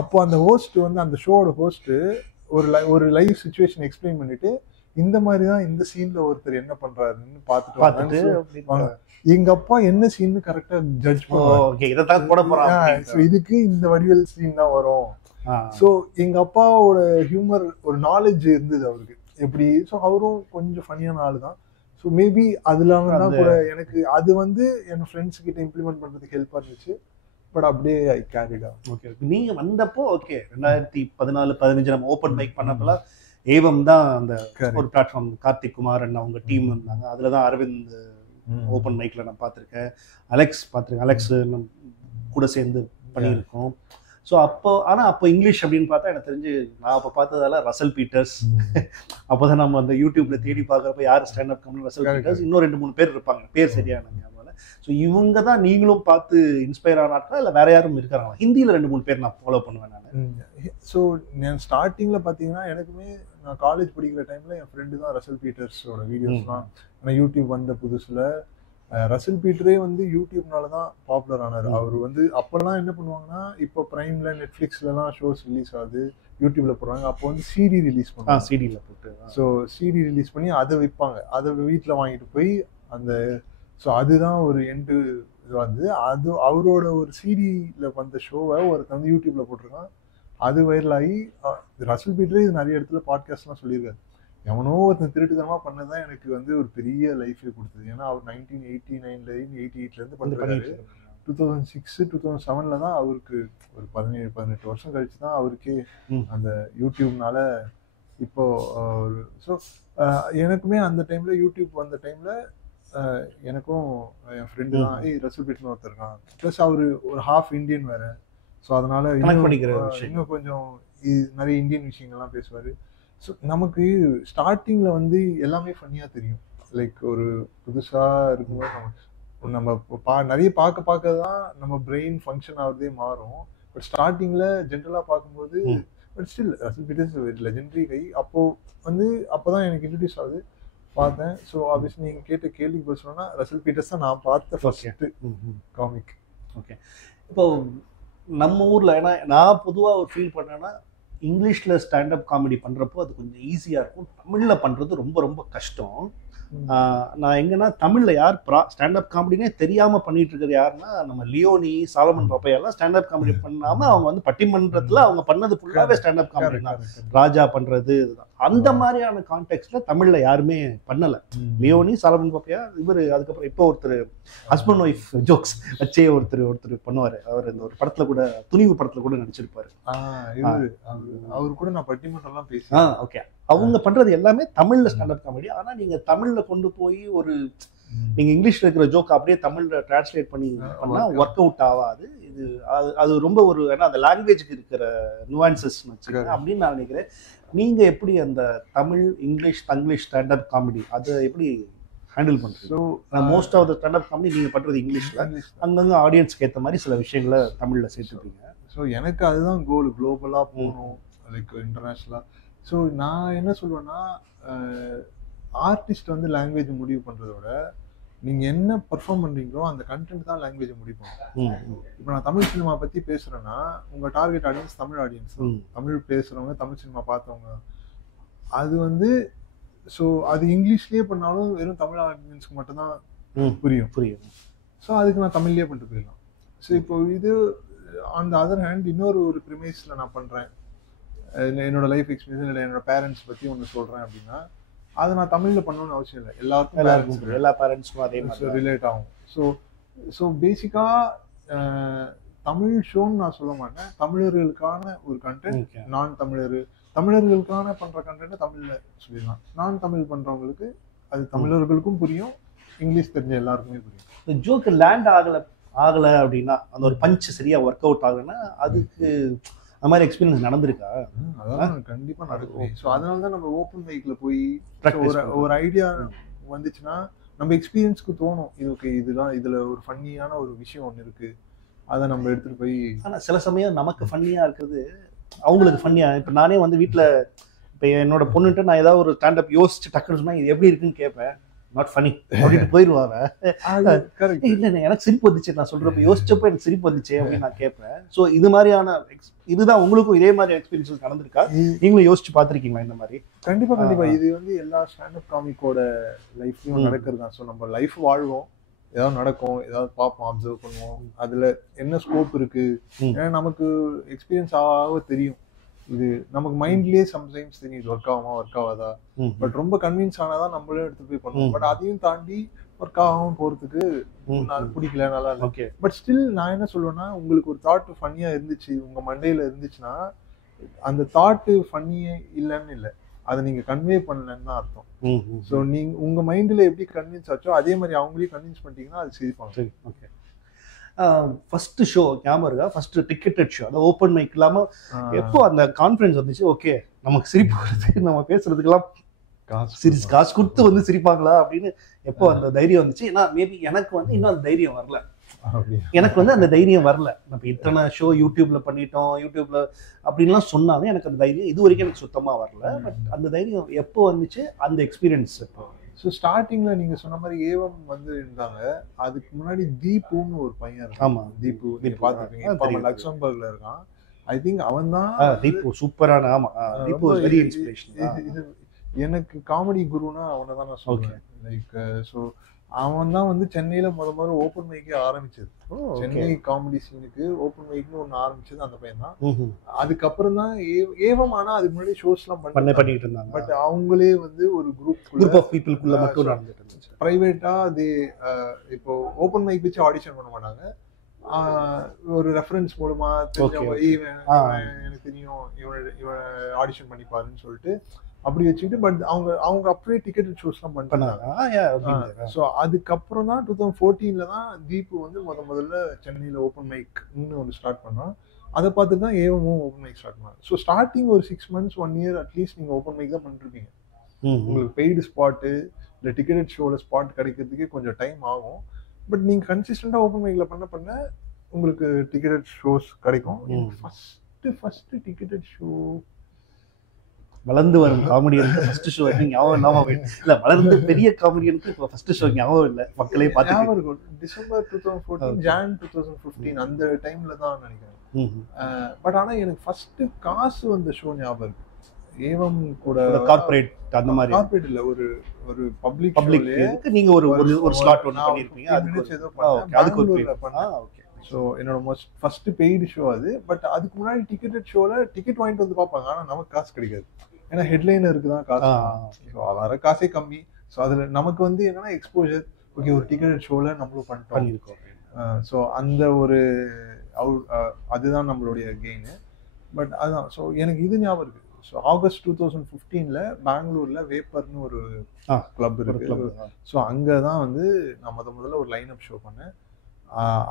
அப்போ அந்த ஹோஸ்ட் வந்து அந்த ஷோட ஹோஸ்ட் ஒரு லைவ் சிச்சுவேஷன் எக்ஸ்பிளைன் பண்ணிட்டு இந்த மாதிரி தான் இந்த சீன்ல ஒருத்தர் என்ன பண்றாருன்னு பார்த்துட்டு எங்க அப்பா என்ன சீன் கரெக்டா ஜட்ஜ் பண்ணுவாங்க. இதுக்கு இந்த வடிவேல் சீன் தான் வரும். ஸோ எங்க அப்பாவோட ஹியூமர் ஒரு நாலேஜ் இருந்தது அவருக்கு எப்படி. ஸோ அவரும் கொஞ்சம் ஃபன்னியான ஆளு தான். ஸோ மேபி அதுல தான் கூட எனக்கு அது வந்து என் ஃப்ரெண்ட்ஸ் கிட்ட இம்ப்ளிமெண்ட் பண்றதுக்கு ஹெல்ப்பா இருந்துச்சு. பட் அப்படியே ஐ கேரிடா. ஓகே நீங்க வந்தப்போ ஓகே 2014-15 நம்ம ஓப்பன் மைக் பண்ணப்பெல்லாம் ஏவம் தான் அந்த ஒரு பிளாட்ஃபார்ம். கார்த்திக் குமாரன் அவங்க டீம் இருந்தாங்க. அதுல தான் அரவிந்த் ஓப்பன் மைக்ல நான் பார்த்துருக்கேன். அலெக்ஸ் பார்த்துருக்கேன். அலெக்ஸ் கூட சேர்ந்து பண்ணியிருக்கோம். ஸோ அப்போ இங்கிலீஷ் அப்படின்னு பார்த்தா எனக்கு தெரிஞ்சு நான் அப்போ பார்த்ததால ரசல் பீட்டர்ஸ். அப்போ தான் நம்ம அந்த யூடியூப்ல தேடி பார்க்குறப்ப யார் ஸ்டாண்டப் கம்பெனி ரசல் பீட்டர்ஸ், இன்னும் 2-3 பேர் இருப்பாங்க, பேர் சரியான ஞாபகம். ஸோ இவங்க தான் நீங்களும் பார்த்து இன்ஸ்பயர் ஆனாட்டா இல்லை வேற யாரும் இருக்காங்க? ஹிந்தியில் 2-3 பேர் நான் ஃபாலோ பண்ணுவேன் நான். ஸோ நான் ஸ்டார்டிங்கில் பார்த்தீங்கன்னா எனக்குமே நான் காலேஜ் படிக்கிற டைமில் என் ஃப்ரெண்டு தான் ரசல் பீட்டர்ஸோட வீடியோஸ்லாம். ஆனால் யூடியூப் வந்த புதுசில் ரசல் பீட்டரே வந்து யூடியூப்னால தான் பாப்புலர் ஆனார். அவர் வந்து அப்போல்லாம் என்ன பண்ணுவாங்கன்னா, இப்போ ப்ரைம்ல நெட்ஃப்ளிக்ஸ்லாம் ஷோஸ் ரிலீஸ் ஆகுது, யூடியூப்ல போடுறாங்க. அப்போ வந்து சிடி ரிலீஸ் பண்ணுவாங்க. சிடியில் போட்டு ஸோ சிடி ரிலீஸ் பண்ணி அதை விற்பாங்க. அதை வீட்டில் வாங்கிட்டு போய் அந்த ஸோ அதுதான் ஒரு எண்டு இது வந்து அது அவரோட ஒரு சிடியில் வந்த ஷோவை ஒருத்தர் வந்து யூடியூப்ல போட்டிருக்கான். அது வைரல் ஆகி ரசல் பீட்டரே இது நிறைய இடத்துல பாட்காஸ்ட்லாம் சொல்லியிருக்காரு. எவனோ ஒருத்தன் திருட்டுத்தனமாக பண்ணதான் எனக்கு வந்து ஒரு பெரிய லைஃபே கொடுத்தது. ஏன்னா அவர் 1989-88 பண்ணுறாரு. 2006-2007 தான் அவருக்கு ஒரு 17-18 வருஷம் கழிச்சு தான் அவருக்கே அந்த யூடியூப்னால இப்போ ஒரு. ஸோ எனக்குமே அந்த டைம்ல யூடியூப் வந்த டைம்ல எனக்கும் என் ஃப்ரெண்டு தான் ரசல் பீட்டர்னு ஒருத்தர் இருக்கான். ப்ளஸ் அவரு ஒரு ஹாஃப் இந்தியன் வேற. ஸோ அதனால இன்னும் கொஞ்சம் நிறைய இந்தியன் விஷயங்கள்லாம் பேசுவார். ஸோ நமக்கு ஸ்டார்டிங்கில் வந்து எல்லாமே ஃபன்னியாக தெரியும். லைக் ஒரு புதுசாக இருக்கும்போது நம்ம நிறைய பார்க்க தான் நம்ம பிரெயின் ஃபங்க்ஷன் ஆகுறதே மாறும். பட் ஸ்டார்டிங்கில் ஜென்ரலாக பார்க்கும்போது but still Russell Peters legendary guy. அப்போ தான் எனக்கு இன்ட்ரடியூஸ் ஆகுது, பார்த்தேன். ஸோ ஆப்வியஸ்லி நீங்கள் கேட்ட கேள்விக்கு பதில் சொன்னா ரசல் பீட்டர்ஸ் தான் நான் பார்த்த ஃபர்ஸ்ட் காமிக். ஓகே இப்போ நம்ம ஊரில் ஏன்னா நான் பொதுவாக ஒரு ஃபீல் பண்ணேன்னா இங்கிலீஷில் ஸ்டாண்டப் காமெடி பண்ணுறப்போ அது கொஞ்சம் ஈஸியாக இருக்கும். தமிழில் பண்ணுறது ரொம்ப ரொம்ப கஷ்டம். நான் எங்கன்னா தமிழில் யார் ஸ்டாண்டப் காமெடினே தெரியாமல் பண்ணிட்டு இருக்கிறது யாருன்னா நம்ம லியோனி, சாலமன் பாப்பையெல்லாம் ஸ்டாண்டப் காமெடி பண்ணாமல் அவங்க வந்து பட்டிமன்றத்தில் அவங்க பண்ணது ஃபுல்லாகவே ஸ்டாண்டப் காமெடி தான். ராஜா பண்ணுறது அந்த மாதிரியான கான்டெக்ட்ல தமிழில் யாருமே பண்ணலை. லியோனி, சாலமன் பாப்பையா, இவர் அதுக்கப்புறம் இப்போ ஒருத்தர் ஹஸ்பண்ட் ஒய்ஃப் ஜோக்ஸ் வச்சே ஒருத்தர் பண்ணுவார். அவர் இந்த ஒரு படத்தில் கூட துணிவு படத்தில் கூட நடிச்சிருப்பாரு. அவரு கூட நான் பட்டிமன்றம்லாம் பேசி ஓகே அவங்க பண்றது எல்லாமே தமிழ்ல ஸ்டாண்டப் காமெடி. ஆனா நீங்க தமிழ்ல கொண்டு போய் ஒரு நீங்க இங்கிலீஷ்ல இருக்கிற ஜோக் அப்படியே தமிழ்ல டிரான்ஸ்லேட் பண்ணி பண்ணா ஒர்க் அவுட் ஆகாது. இது அது ரொம்ப ஒரு ஏன்னா அந்த லாங்குவேஜுக்கு இருக்கிற நுவான்சஸ் வச்சுக்கோங்க அப்படின்னு நான் நினைக்கிறேன். நீங்க எப்படி அந்த Tamil, English, Tanglish standup comedy அதை எப்படி ஹேண்டில் பண்றீங்க? So most of the standup comedy நீங்க பண்றது இங்கிலீஷ்ல, அங்கங்க ஆடியன்ஸ்க்கு ஏற்ற மாதிரி சில விஷயங்களை தமிழ்ல சேர்த்துப்பீங்க. ஸோ எனக்கு அதுதான் கோல், குளோபலா போகணும், லைக் இன்டர்நேஷ்னலா. ஸோ நான் என்ன சொல்லுவேன்னா, ஆர்டிஸ்ட் வந்து லாங்குவேஜ் முடிவு பண்ணுறத விட நீங்கள் என்ன பர்ஃபார்ம் பண்ணுறீங்களோ அந்த கண்டென்ட் தான் லாங்குவேஜ் முடிவு பண்ணுவோம். இப்போ நான் தமிழ் சினிமா பற்றி பேசுகிறேன்னா உங்கள் target audience Tamil audience, Tamil பேசுகிறவங்க, தமிழ் சினிமா பார்த்தவங்க. அது வந்து ஸோ அது இங்கிலீஷ்லேயே பண்ணாலும் வெறும் தமிழ் ஆடியன்ஸ்க்கு மட்டும்தான் புரியும். ஸோ அதுக்கு நான் தமிழ்லேயே பண்ணிட்டு போயிடலாம். ஸோ இப்போ இது ஆன் த அதர் ஹேண்ட் இன்னொரு ஒரு ப்ரிமைஸில் நான் பண்ணுறேன், என்னோட லைஃப் எக்ஸ்பீரியன்ஸ் இல்லை என்னோட பேரண்ட்ஸ் பற்றி ஒன்று சொல்கிறேன் அப்படின்னா அதை நான் தமிழில் பண்ணணும்னு அவசியம் இல்லை. எல்லாருக்கும் எல்லா பேரண்ட்ஸ்க்கும் அதே மாதிரி ரிலேட் ஆகும். ஸோ பேசிக்காக தமிழ் ஷோன்னு நான் சொல்ல மாட்டேன். தமிழர்களுக்கான ஒரு கண்டென்ட், நான் தமிழர்களுக்கான பண்ணுற கண்டென்ட் தமிழில் சொல்லிடலாம். நான் தமிழ் பண்ணுறவங்களுக்கு அது தமிழர்களுக்கும் புரியும், இங்கிலீஷ் தெரிஞ்ச எல்லாருக்குமே புரியும். ஜோக்கு லேண்ட் ஆகலை அப்படின்னா அந்த ஒரு பஞ்ச் சரியாக ஒர்க் அவுட் ஆகலைன்னா அதுக்கு அந்த மாதிரி எக்ஸ்பீரியன்ஸ் நடந்திருக்கா? அதான் கண்டிப்பாக நடக்கும். ஸோ அதனால தான் நம்ம ஓப்பன் மைக்கில் போய் ஒரு ஐடியா வந்துச்சுன்னா நம்ம எக்ஸ்பீரியன்ஸ்க்கு தோணும் இது ஓகே இதெல்லாம் இதுல ஒரு ஃபன்னியான ஒரு விஷயம் ஒன்று இருக்கு, அதை நம்ம எடுத்துட்டு போய். ஆனா சில சமயம் நமக்கு ஃபன்னியா இருக்கிறது அவங்களுக்கு ஃபன்னியா. இப்ப நானே வந்து வீட்டுல இப்ப என்னோட பொண்ணுகிட்ட நான் ஏதாவது ஒரு ஸ்டாண்டப் யோசிச்சு டக்குன்னு சொன்னா இது எப்படி இருக்குன்னு கேட்பேன். நாட் ஃபனி அப்படின்னு போயிடுவாங்க. இல்ல எனக்கு சிரிப்பு வந்துச்சு, நான் சொல்றப்ப யோசிச்சப்ப எனக்கு சிரிப்பு வந்துச்சு அப்படின்னு நான் கேட்பேன். ஸோ இது மாதிரியான இதுதான் உங்களுக்கும் இதே மாதிரி எக்ஸ்பீரியன்ஸ் நடந்திருக்கா? நீங்களும் யோசிச்சு பார்த்துருக்கீங்களா இந்த மாதிரி? கண்டிப்பா இது வந்து எல்லா ஸ்டாண்டப் காமிக்கோட லைஃப்லயும் நடக்கிறது தான். ஸோ நம்ம லைஃப் வாழ்வோம், ஏதாவது நடக்கும், ஏதாவது பார்ப்போம், அப்சர்வ் பண்ணுவோம், அதுல என்ன ஸ்கோப் இருக்கு, ஏன்னா நமக்கு எக்ஸ்பீரியன்ஸ் ஆக தெரியும். இது நமக்கு மைண்ட்லயே சம்டைம்ஸ் தெரியும் இது ஒர்க் ஆகுமா ஒர்க் ஆகாதா. பட் ரொம்ப கன்வின்ஸ் ஆனாதான் நம்மளே எடுத்து போய் பண்ணுவோம். பட் அதையும் தாண்டி ஒர்க் ஆகாம போறதுக்கு பிடிக்கல, நல்லா இல்லை. பட் ஸ்டில் நான் என்ன சொல்லுவேன்னா, உங்களுக்கு ஒரு தாட் ஃபன்னியா இருந்துச்சு உங்க மண்டையில இருந்துச்சுன்னா, அந்த தாட்டு ஃபன்னியே இல்லைன்னு இல்லை, அதை நீங்க கன்வே பண்ணலன்னு தான் அர்த்தம். ஸோ நீங்க உங்க மைண்ட்ல எப்படி கன்வின்ஸ் ஆச்சோ அதே மாதிரி அவங்களையும் கன்வின்ஸ் பண்ணிட்டீங்கன்னா அது சிரிப்பாங்க. சரி, ஓகே. ஃபர்ஸ்ட் ஷோ ஞாபகம் இருக்கா? ஃபர்ஸ்ட் டிக்கெட்டட் ஷோ, அது ஓப்பன் மைக் இல்லாம எப்போ அந்த கான்ஃபரன்ஸ் வந்துச்சு? ஓகே நமக்கு சிரிப்பு வருது, நம்ம பேசுறதுக்கெல்லாம் காசு கொடுத்து வந்து சிரிப்பாங்களா அப்படின்னு எப்போ அந்த தைரியம் வந்துச்சு? ஏன்னா மேபி எனக்கு வந்து இன்னும் அந்த தைரியம் வரல. எனக்கு வந்து அந்த தைரியம் வரல. நம்ம இத்தனை ஷோ யூடியூப்ல பண்ணிட்டோம், யூடியூப்ல அப்படின்லாம் சொன்னாலும் எனக்கு அந்த தைரியம் இது வரைக்கும் எனக்கு சுத்தமா வரல. பட் அந்த தைரியம் எப்போ வந்துச்சு, அந்த எக்ஸ்பீரியன்ஸ் எப்போ? ஸோ ஸ்டார்டிங்ல நீங்க சொன்ன மாதிரி ஏவம் வந்து இருந்தாங்க. அதுக்கு முன்னாடி தீபுன்னு ஒரு பையன் இருக்கான். ஆமா, தீபு நீங்க பார்த்துருப்பீங்க, அவன் லக்சம்பர்க்ல இருக்கான். ஐ திங்க் அவன் தான் தீபு. சூப்பரான. ஆமா, தீபு வெரி இன்ஸ்பிரேஷன். எனக்கு காமெடி குருனா அவனை தான் நான் சொல்றேன். லைக் ஸோ அவன் தான் வந்து சென்னையில முதல்ல ஓப்பன் மைக்கே ஆரம்பிச்சது. சென்னை காமெடி சீனுக்கு ஓப்பன் மைக்னு ஒன்று ஆரம்பிச்சது அந்த பையன் தான். அதுக்கப்புறம் தான் ஏவம். ஆனா அதுக்கு முன்னாடி ஷோஸ் எல்லாம் பண்ணிட்டு இருந்தாங்க. பட் அவங்களே வந்து ஒரு குரூப் ஆஃப் பீப்புளுக்குள்ள மட்டும் நடந்துட்டு இருந்துச்சு. பிரைவேட்டா அது இப்போ ஓப்பன் மைக் வச்சு ஆடிஷன் பண்ண மாட்டாங்க. ஒரு ரெஃபரன்ஸ் மூலமா தெரிஞ்சவங்க எனக்கு தெரியும் இவன் ஆடிஷன் பண்ணிப்பாருன்னு சொல்லிட்டு அப்படி வச்சுக்கிட்டு. பட் அவங்க அப்படியே டிக்கெட் ஷோஸ்லாம் பண்ணாங்க. ஸோ அதுக்கப்புறம் தான் 2014 தான் தீபு வந்து முதல்ல சென்னையில் ஓப்பன் மைக்னு ஒன்று ஸ்டார்ட் பண்ணோம். அதை பார்த்துட்டு தான் ஏவமும் ஓப்பன் மைக் ஸ்டார்ட் பண்ணாங்க. ஸோ ஸ்டார்டிங் ஒரு 6 months 1 year அட்லீஸ்ட் நீங்கள் ஓப்பன் மைக் தான் பண்ணிருப்பீங்க. உங்களுக்கு பெய்டு ஸ்பாட்டு இல்லை டிக்கெட் ஷோவில் ஸ்பாட் கிடைக்கிறதுக்கே கொஞ்சம் டைம் ஆகும். பட் நீங்கள் கன்சிஸ்டண்டாக ஓப்பன் மைக்கில் பண்ண உங்களுக்கு டிக்கெட் ஷோஸ் கிடைக்கும். ஃபர்ஸ்ட் டிக்கெட் ஷோ வளர்ந்து வரும் காமெடியனுக்கு ஃபர்ஸ்ட் ஷோ ஞாபகம் இல்லாம இல்ல, வளர்ந்து பெரிய காமெடியனுக்கு இப்போ ஃபர்ஸ்ட் ஷோ ஞாபகம் இல்லை. மக்களே பார்த்து டிசம்பர் 2014 ஜான் 2015 அந்த டைம்ல தான் நினைக்கிறேன். பட் ஆனா எனக்கு ஃபர்ஸ்ட் காசு வந்த ஷோ ஞாபகம் இருக்கு. ஏவம் கூட கார்ப்பரேட் அந்த மாதிரி. கார்ப்பரேட் இல்ல, ஒரு பப்ளிக் நீங்க ஒரு ஸ்லாட் ஒன்னு பண்ணிருப்பீங்க. அதுக்கு ஒரு ஓகே. ஸோ என்னோட ஃபர்ஸ்ட் பெய்டு ஷோ அது. பட் அதுக்கு முன்னாடி டிக்கெட் ஷோல டிக்கெட் வாங்கிட்டு வந்து பார்ப்பாங்க, ஆனா நமக்கு காசு கிடைக்காது. ஏன்னா ஹெட்லைனருக்கு தான் காசு. ஸோ வர காசே கம்மி. ஸோ அதுல நமக்கு வந்து என்னன்னா எக்ஸ்போஜர். ஓகே ஒரு டிக்கெட் ஷோல நம்மளும் பண்ணிருக்கோம். ஸோ அந்த ஒரு அதுதான் நம்மளுடைய கெயின். பட் அதுதான். ஸோ எனக்கு இது ஞாபகம் இருக்கு. ஸோ ஆகஸ்ட் 2015 பெங்களூர்ல வேப்பர்னு ஒரு கிளப் இருக்கு. ஸோ அங்கதான் வந்து நான் முதல்ல ஒரு லைன் அப் ஷோ பண்ணேன்.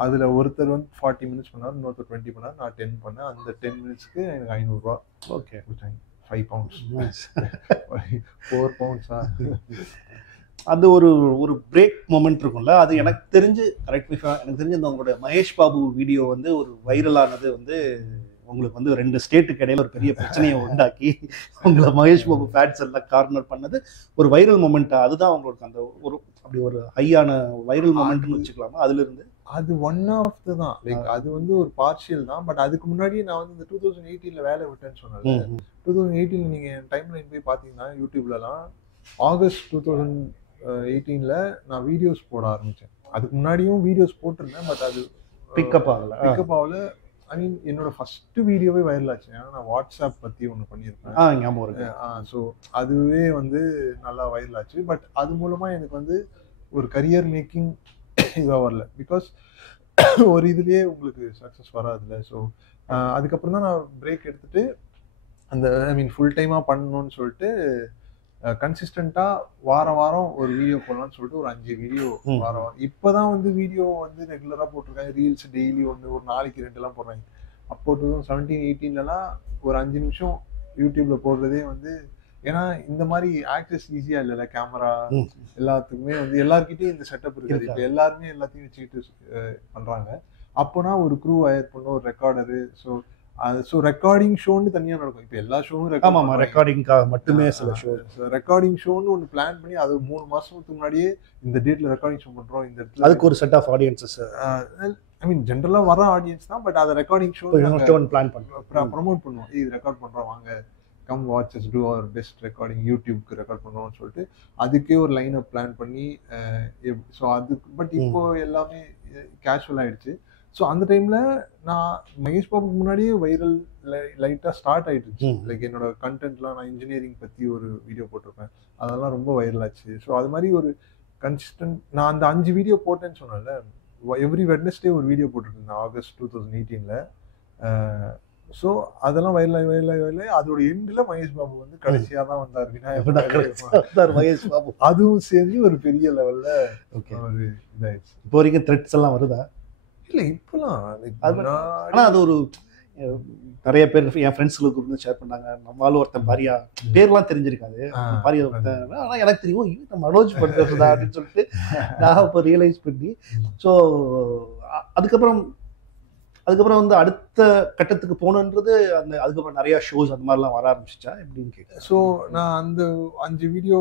அதுல ஒருத்தர் வந்து 40 minutes பண்ணார், இன்னொருத்தர் 20 பண்ணார், நான் 10 பண்ணேன். அந்த 10 minutesக்கு எனக்கு 500 ரூபா. Okay, 5 pounds 4 pounds. அது ஒரு பிரேக் மொமெண்ட் இருக்கும்ல. அது எனக்கு தெரிஞ்சு எனக்கு தெரிஞ்சு அந்த உங்களோட மகேஷ் பாபு வீடியோ வந்து ஒரு வைரலானது வந்து உங்களுக்கு வந்து 2 ஸ்டேட்டுக்கு இடையில ஒரு பெரிய பிரச்சனையை உண்டாக்கி உங்களை மகேஷ் பாபு ஃபேன்ஸ் எல்லாம் கார்னர் பண்ணது ஒரு வைரல் மொமெண்ட். அதுதான் உங்களுக்கு அந்த அப்படி ஒரு ஹையான வைரல் மொமெண்ட்னு வச்சுக்கலாமா? அதுல இருந்து அது ஒன் ஆஃப் தான். லைக் அது வந்து ஒரு பார்ஷியல் தான். பட் அதுக்கு முன்னாடி நான் வந்து இந்த 2018 வேலை விட்டேன்னு சொன்னேன். 2018 நீங்க டைம் லைன் போய் பாத்தீங்கன்னா யூடியூப்லலாம் ஆகஸ்ட் 2018 நான் வீடியோஸ் போட ஆரம்பிச்சேன். அதுக்கு முன்னாடியும் வீடியோஸ் போட்டிருந்தேன். பட் அது பிக்கப் ஆகல. ஐ மீன் என்னோட ஃபர்ஸ்ட் வீடியோவே வைரல் ஆச்சு. ஏன்னா நான் வாட்ஸ்அப் பத்தி ஒன்று பண்ணியிருப்பேன். ஸோ அதுவே வந்து நல்லா வைரல் ஆச்சு. பட் அது மூலமா எனக்கு வந்து ஒரு கரியர் மேக்கிங் இதாக வரல. பிகாஸ் ஒரு இதுலயே உங்களுக்கு சக்ஸஸ் வராதுல்ல. ஸோ அதுக்கப்புறம் தான் நான் பிரேக் எடுத்துட்டு அந்த ஐ மீன் ஃபுல் டைமாக பண்ணணும்னு சொல்லிட்டு கன்சிஸ்டண்ட்டாக வாரம் ஒரு வீடியோ போடலாம்னு சொல்லிட்டு ஒரு 5 வீடியோ வாரம். இப்போதான் வந்து வீடியோ வந்து ரெகுலராக போட்டிருக்காங்க. ரீல்ஸ் டெய்லி ஒரு நாளைக்கு 2 போடுறாங்க. அப்போ 2017-18 ஒரு 5 நிமிஷம் யூடியூப்ல போடுறதே வந்து ஏன்னா இந்த மாதிரி ஆக்சஸ் ஈஸியா இல்லைல்ல, கேமரா எல்லாத்துக்குமே வந்து எல்லார்கிட்டயும் இந்த செட்டப் இருக்காது. இப்போ எல்லாருமே எல்லாத்தையும் வச்சுக்கிட்டு பண்றாங்க. அப்போனா ஒரு க்ரூ ஹயர் பண்ண, ஒரு ரெக்கார்டரு, ஸோ ரெக்கார்டிங் ஷோன்னு தனியா நடக்கும். இப்போ எல்லா ஷோவும் ரெக்கார்டிங்காக மட்டுமே சில ஷோ ரெக்கார்டிங் ஷோன்னு ஒன்று பிளான் பண்ணி அது 3 மாசத்துக்கு முன்னாடியே இந்த டேட்ல ரெக்கார்டிங் ஷோ பண்றோம், இந்த இடத்துல அதுக்கு ஒரு செட் ஆஃப் ஆடியன்ஸஸ், ஐ மீன் ஜென்ரலா வர ஆடியன்ஸ் தான், பட் அதை ரெக்கார்டிங் ஷோ பிளான் பண்ணுவோம், ப்ரமோட் பண்ணுவோம். இது ரெக்கார்ட் பண்றோம், வாங்க கம் வாட்ச் அஸ் டூ அவர் பெஸ்ட் ரெக்கார்டிங், யூடியூப்க்கு ரெக்கார்ட் பண்ணுறோம்னு சொல்லிட்டு அதுக்கே ஒரு லைனை பிளான் பண்ணி. ஸோ அதுக்கு பட் இப்போ எல்லாமே கேஷுவல் ஆயிடுச்சு. ஸோ அந்த டைம்ல நான் மகேஷ் பாபுக்கு முன்னாடியே வைரல் லைட்டாக ஸ்டார்ட் ஆயிடுச்சு. லைக் என்னோட கண்டென்ட்லாம் நான் இன்ஜினியரிங் பற்றி ஒரு வீடியோ போட்டிருப்பேன், அதெல்லாம் ரொம்ப வைரல் ஆச்சு. ஸோ அது மாதிரி ஒரு கன்சிஸ்டன்ட் நான் அந்த 5 வீடியோ போட்டேன்னு சொன்னேன்ல, எவ்ரி வெட்னஸ்டே ஒரு வீடியோ போட்டுருந்தேன் ஆகஸ்ட் 2018. ஸோ அதெல்லாம் வயல அதோட எண்டில் மகேஷ் பாபு வந்து கடைசியாக தான் வந்தார், விநாயகர் மகேஷ் பாபு. அதுவும் சேர்ந்து ஒரு பெரிய லெவல்ல ஒரு இதாயிடுச்சு. இப்போ வரைக்கும் த்ரெட்ஸ் எல்லாம் வருதா? இல்லை இப்போலாம், ஆனால் அது ஒரு நிறைய பேர் என் ஃப்ரெண்ட்ஸுக்கு வந்து ஷேர் பண்ணாங்க. நம்மளால ஒருத்தன் பாரியா, பேர்லாம் தெரிஞ்சிருக்காது, பாரியா ஒருத்தன், ஆனால் எனக்கு தெரியும் நம்ம மனோஜ் பண்ணுறதா அப்படின்னு சொல்லிட்டு நான் இப்போ ரியலைஸ் பண்ணி. ஸோ அதுக்கப்புறம் வந்து அடுத்த கட்டத்துக்கு போகணுன்றது அதுக்கப்புறம் நிறைய ஷோஸ் அந்த மாதிரிலாம் வர ஆரம்பிச்சிச்சா எப்படின்னு கேட்குறேன். ஸோ நான் அந்த 5 வீடியோ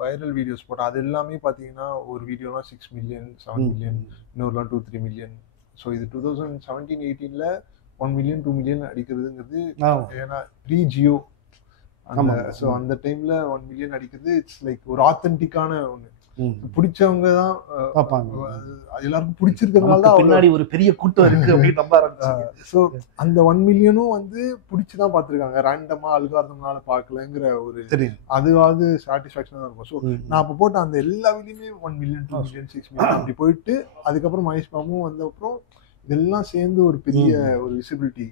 வைரல் வீடியோஸ் போட்டேன். அது எல்லாமே பார்த்தீங்கன்னா ஒரு வீடியோலாம் 6 மில்லியன் 7 மில்லியன், இன்னொருலாம் 2-3 மில்லியன். ஸோ இது 2017-18ல் 1 மில்லியன் 2 மில்லியன் அடிக்கிறதுங்கிறது, ஏன்னா ப்ரீ ஜியோ. ஸோ அந்த டைம்ல 1 மில்லியன் அடிக்கிறது இட்ஸ் லைக் ஒரு ஆத்தென்டிக்கான ஒன்று. பிடிச்சவங்க தான் பார்ப்பாங்க, எல்லாருக்கும் பிடிச்சிருக்கிறதுனால தான் பின்னாடி ஒரு பெரிய கூட்டம் இருக்கு அப்படின்னு நம்ப ஆரம்பிச்சாங்க. ஸோ அந்த 1 மில்லியனும் வந்து பிடிச்சிதான் பார்த்துருக்காங்க, ரேண்டமா அல்காரிதம்னால பார்க்கலங்கிற ஒரு அதுவாவது சாட்டிஸ்ஃபேக்ஷனாக தான் இருக்கும். ஸோ நான் அப்போ போட்ட அந்த எல்லா வீடியோமே 1 மில்லியன் 2 மில்லியன் 6 மில்லியன் அப்படி போயிட்டு, அதுக்கப்புறம் மகேஷ் பாபுவும் வந்த அப்புறம் இதெல்லாம் சேர்ந்து ஒரு பெரிய ஒரு விசிபிலிட்டி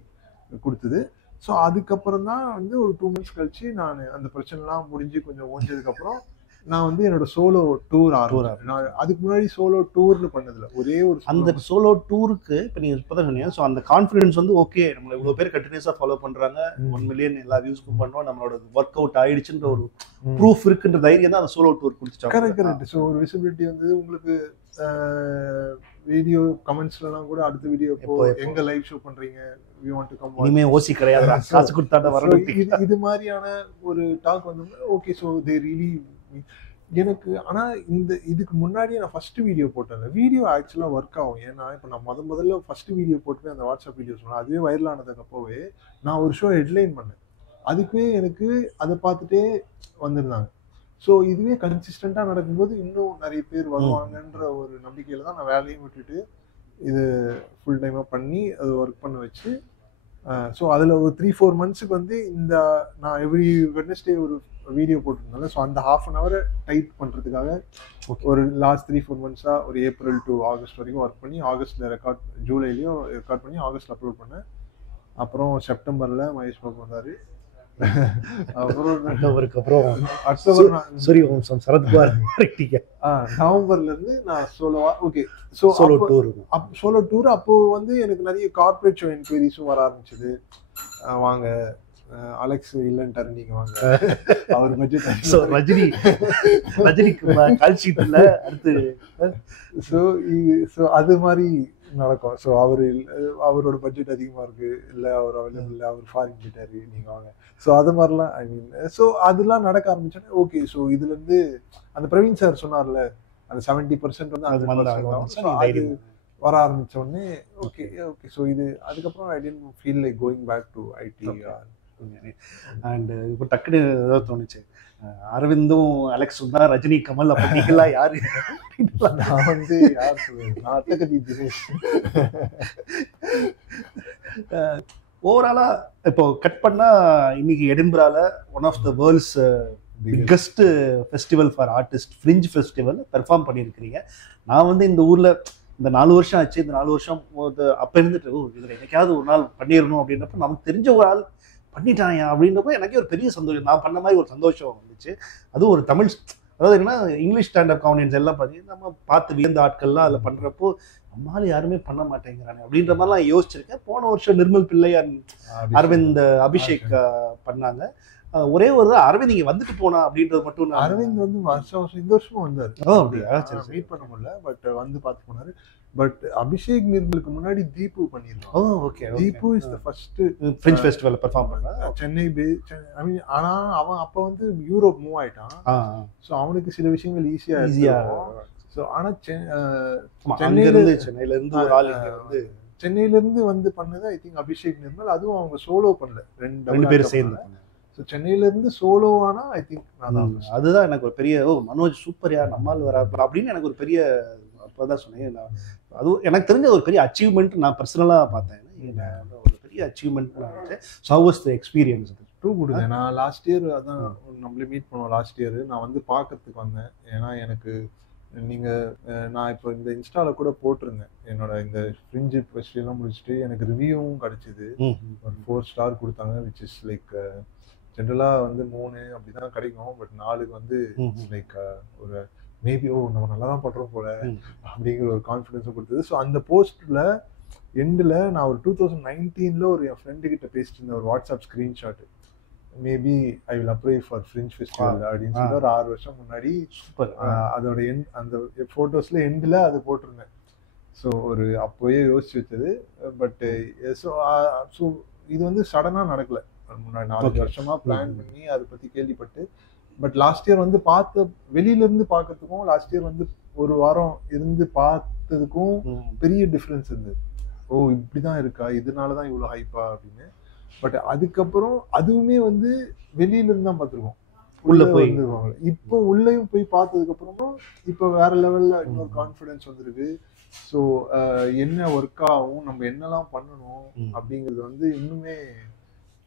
கொடுத்தது. ஸோ அதுக்கப்புறம் தான் வந்து ஒரு 2 months கழிச்சு நான் அந்த பிரச்சனைலாம் முடிஞ்சு கொஞ்சம் ஓஞ்சதுக்கப்புறம் நான் வந்து என்னோட சோலோ டூர் நான் அதுக்கு முன்னாடி சோலோ டூர்னு பண்ணதில்ல, ஒரே ஒரு அந்த சோலோ டூருக்கு இப்போ நீங்கள் இப்போ தான் சொன்னீங்க. ஸோ அந்த கான்ஃபிடன்ஸ் வந்து ஓகே, நம்மளை இவ்வளோ பேர் கண்டினியூஸாக ஃபாலோ பண்ணுறாங்க, 1 மில்லியன் எல்லா வியூஸ்க்கும் பண்ணுவோம், நம்மளோட ஒர்க் அவுட் ஆயிடுச்சுன்ற ஒரு ப்ரூஃப் இருக்குன்ற தைரியம் தான் அந்த சோலோ டூர் கொடுத்துட்டாங்க. கரெக்ட். ஸோ ஒரு விசிபிலிட்டி வந்து உங்களுக்கு வீடியோ கமெண்ட்ஸ்லாம் கூட அடுத்த வீடியோ எங்க லைவ் ஷோ பண்றீங்க, வி வாண்ட் டு கம், இனிமே ஓசி கிடையாது, காசு கொடுத்தாட வரணும், இது மாதிரியான ஒரு டாக் வந்து ஓகே. ஸோ தே ரியலி எனக்கு. ஆனால் இதுக்கு முன்னாடியே நான் ஃபர்ஸ்ட் வீடியோ போட்டேன். வீடியோ ஆக்சுவலாக ஒர்க் ஆகும். ஏன்னா இப்போ நான் முதல்ல ஃபர்ஸ்ட் வீடியோ போட்டு அந்த வாட்ஸ்அப் வீடியோ சொன்னேன், அதுவே வைரல் ஆனதுக்கப்போவே நான் ஒரு ஷோ ஹெட்லைன் பண்ணேன், அதுக்குவே எனக்கு அதை பார்த்துட்டே வந்திருந்தாங்க. ஸோ இதுவே கன்சிஸ்டண்ட்டாக நடக்கும்போது இன்னும் நிறைய பேர் வருவாங்கன்ற ஒரு நம்பிக்கையில் தான் நான் வேலையும் விட்டுட்டு இது ஃபுல் டைமாக பண்ணி அது ஒர்க் பண்ண வச்சு. ஸோ அதில் ஒரு 3-4 monthsக்கு வந்து இந்த நான் எவ்ரி வெட்னஸ்டே ஒரு வீடியோ போட்டிருந்தாங்க. ஸோ அந்த 1/2 hour டைட் பண்ணுறதுக்காக ஒரு லாஸ்ட் 3-4 monthsஆ ஒரு ஏப்ரல் டு ஆகஸ்ட் வரைக்கும் ஒர்க் பண்ணி, ஆகஸ்ட்டில் ஜூலைலையும் ரெக்கார்ட் பண்ணி ஆகஸ்ட்டில் அப்லோட் பண்ணேன். அப்புறம் செப்டம்பரில் மகேஷ் பாபு வந்தார். அப்புறம் சரத்குமார் நவம்பர்ல இருந்து நான் சோலோவா. Okay, solo tour. அப்போ வந்து எனக்கு நிறைய கார்பரேட் ஷோ என்கொயரிஸும் வர ஆரம்பிச்சது. வாங்க அலெக்ஸ் இல்லன்ட்டாரு, நீங்க வாங்க, அவர் பட்ஜெட் ரஜினிக்கு கால் ஷீட் இல்ல அடுத்து. ஸோ அது மாதிரி நடக்கும். ஸோ அவரோட பட்ஜெட் அதிகமாக இருக்கு, இல்லை அவர் அவைலபிள் இல்லை, அவர் ஃபாரின் போயிட்டாரு, நீங்கள் வாங்க. ஸோ அது மாதிரிலாம் ஐ மீன் ஸோ அதெல்லாம் நடக்க ஆரம்பிச்சோன்னே ஓகே. ஸோ இதுலேருந்து அந்த பிரவீன் சார் சொன்னார்ல, அந்த 70% வந்து அது வர ஆரம்பிச்ச உடனே ஓகே. ஸோ இது அதுக்கப்புறம் I tend feel like going back to IT. And இப்போ டக்குனு ஏதாவது தோணுச்சு, அரவிந்தும் அலெக்ஸும் தான் ரஜினி கமல், அப்படிங்களா யாரு? நான் வந்து யார் சொல்லுவேன், நான் அட்டகதி தினேஷ். ஓவராலா இப்போ கட் பண்ணா இன்னைக்கு எடின்பரால one of the world's biggest festival for artist, fringe festival perform பண்ணியிருக்கிறீங்க. நான் வந்து இந்த ஊர்ல இந்த 4 வருஷம் ஆச்சு. இந்த 4 வருஷம் அப்ப இருந்துட்டு இதுல என்னைக்காவது ஒரு நாள் பண்ணிடணும் அப்படின்றப்ப நமக்கு தெரிஞ்ச ஒரு ஆள் பண்ணிட்டாயா அப்படின்றப்போ எனக்கே ஒரு பெரிய சந்தோஷம், நான் பண்ண மாதிரி ஒரு சந்தோஷம் வந்துச்சு. அதுவும் ஒரு தமிழ், அதாவது என்னன்னா இங்கிலீஷ் ஸ்டாண்டப் காமெடியன்ஸ் எல்லாம் பார்த்தீங்கன்னா நம்ம பார்த்து வியந்த ஆட்கள்லாம் அதில் பண்ணுறப்போ நம்மளால யாருமே பண்ண மாட்டேங்கிறானே அப்படின்ற மாதிரிலாம் யோசிச்சிருக்கேன். போன வருஷம் நிர்மல் பிள்ளை, அரவிந்த், அபிஷேக் பண்ணாங்க. ஒரே ஒரு அரவிந்த் இங்க வந்துட்டு போனா அப்படின்றது மட்டும் அரவிந்த் வந்து வருஷம் இந்த வருஷமும் வந்தாரு. மீட் பண்ண முடியல, பட் வந்து பார்த்து போனாரு. பட் அபிஷேக் நிர்மலுக்கு முன்னாடி தீபு பண்ணியிருக்கான். Okay. Deepu is the first French ஃபெஸ்டிவல்ல பெர்ஃபார்ம் பண்ணா சென்னை ஐ மீன். ஆனா அவன் அப்ப வந்து யூரோப் மூவ் ஆயிட்டான். சோ அவனுக்கு சில விஷயங்கள் ஈஸியா. சோ ஆனா சென்னையில இருந்து ஒரு ஆள் இங்க வந்து சென்னையில இருந்து வந்து பண்ணது ஐ திங்க் அபிஷேக் நிர்மல். அதுவும் அவங்க சோலோ பண்ணல, ரெண்டு பேரும் சேர்ந்து. ஸோ சென்னையில இருந்து சோலோவானா ஐ திங்க் அதுதான் எனக்கு ஒரு பெரிய மனோஜ் சூப்பர் யார் நம்மால் வர அப்படின்னு எனக்கு ஒரு பெரிய அப்பதான் சொன்னேன். அதுவும் எனக்கு தெரிஞ்ச ஒரு பெரிய அச்சீவ்மெண்ட் நான் பர்சனலா பார்த்தேன். ஒரு பெரிய அச்சீவ்மெண்ட் நினைச்சேன். How was the experience? Too good. நான் லாஸ்ட் இயர் அதான் நம்மளே மீட் பண்ணுவோம். லாஸ்ட் இயர் நான் வந்து பார்க்கறதுக்கு வந்தேன். ஏன்னா எனக்கு நான் இப்போ இந்த இன்ஸ்டால கூட போட்டிருந்தேன் என்னோட இந்த ஃப்ரிஞ்ச் ஃபெஸ்டிவல்லாம் முடிச்சுட்டு எனக்கு ரிவ்யூவும் கிடைச்சிது. ஒரு 4 ஸ்டார் கொடுத்தாங்க. விச் இஸ் லைக் ஜென்ரலாக வந்து 3 அப்படிதான் கிடைக்கும். பட் 4க்கு வந்து லைக் ஒரு மேபி நம்ம நல்லா தான் பண்ணுறோம் போல அப்படிங்கிற ஒரு கான்ஃபிடன்ஸும் கொடுத்தது. ஸோ அந்த போஸ்ட்டில் எண்டில் நான் ஒரு 2019 ஒரு என் ஃப்ரெண்டு கிட்ட பேசிட்டு இருந்தேன். ஒரு WhatsApp screenshot, maybe I will apply for fringe festival அப்படின்னு சொல்லி ஒரு 6 வருஷம் முன்னாடி அதோட அந்த ஃபோட்டோஸில் எண்டில் அது போட்டிருந்தேன். ஸோ ஒரு அப்போயே யோசிச்சு வச்சது. பட் ஸோ இது வந்து சடனாக நடக்கலை. முன்னாடி 4 வருஷமா பிளான் பண்ணி அதை பற்றி கேள்விப்பட்டு, பட் லாஸ்ட் இயர் வந்து வெளியிலேருந்து பார்க்கறதுக்கும் லாஸ்ட் இயர் வந்து ஒரு வாரம் இருந்து பார்த்ததுக்கும் பெரிய டிஃப்ரென்ஸ் இருந்தது. இப்படிதான் இருக்கா, இதனால தான் இவ்வளோ ஹைப்பா அப்படின்னு. பட் அதுக்கப்புறம் அதுவுமே வந்து வெளியில இருந்து தான் பார்த்துருக்கோம். உள்ள போய் இப்போ உள்ளேயும் போய் பார்த்ததுக்கு அப்புறமும் இப்போ வேற லெவல்ல இன்னொரு கான்ஃபிடன்ஸ் வந்துருக்கு. ஸோ என்ன ஒர்க் ஆகும், நம்ம என்னெல்லாம் பண்ணணும் அப்படிங்கிறது வந்து இன்னுமே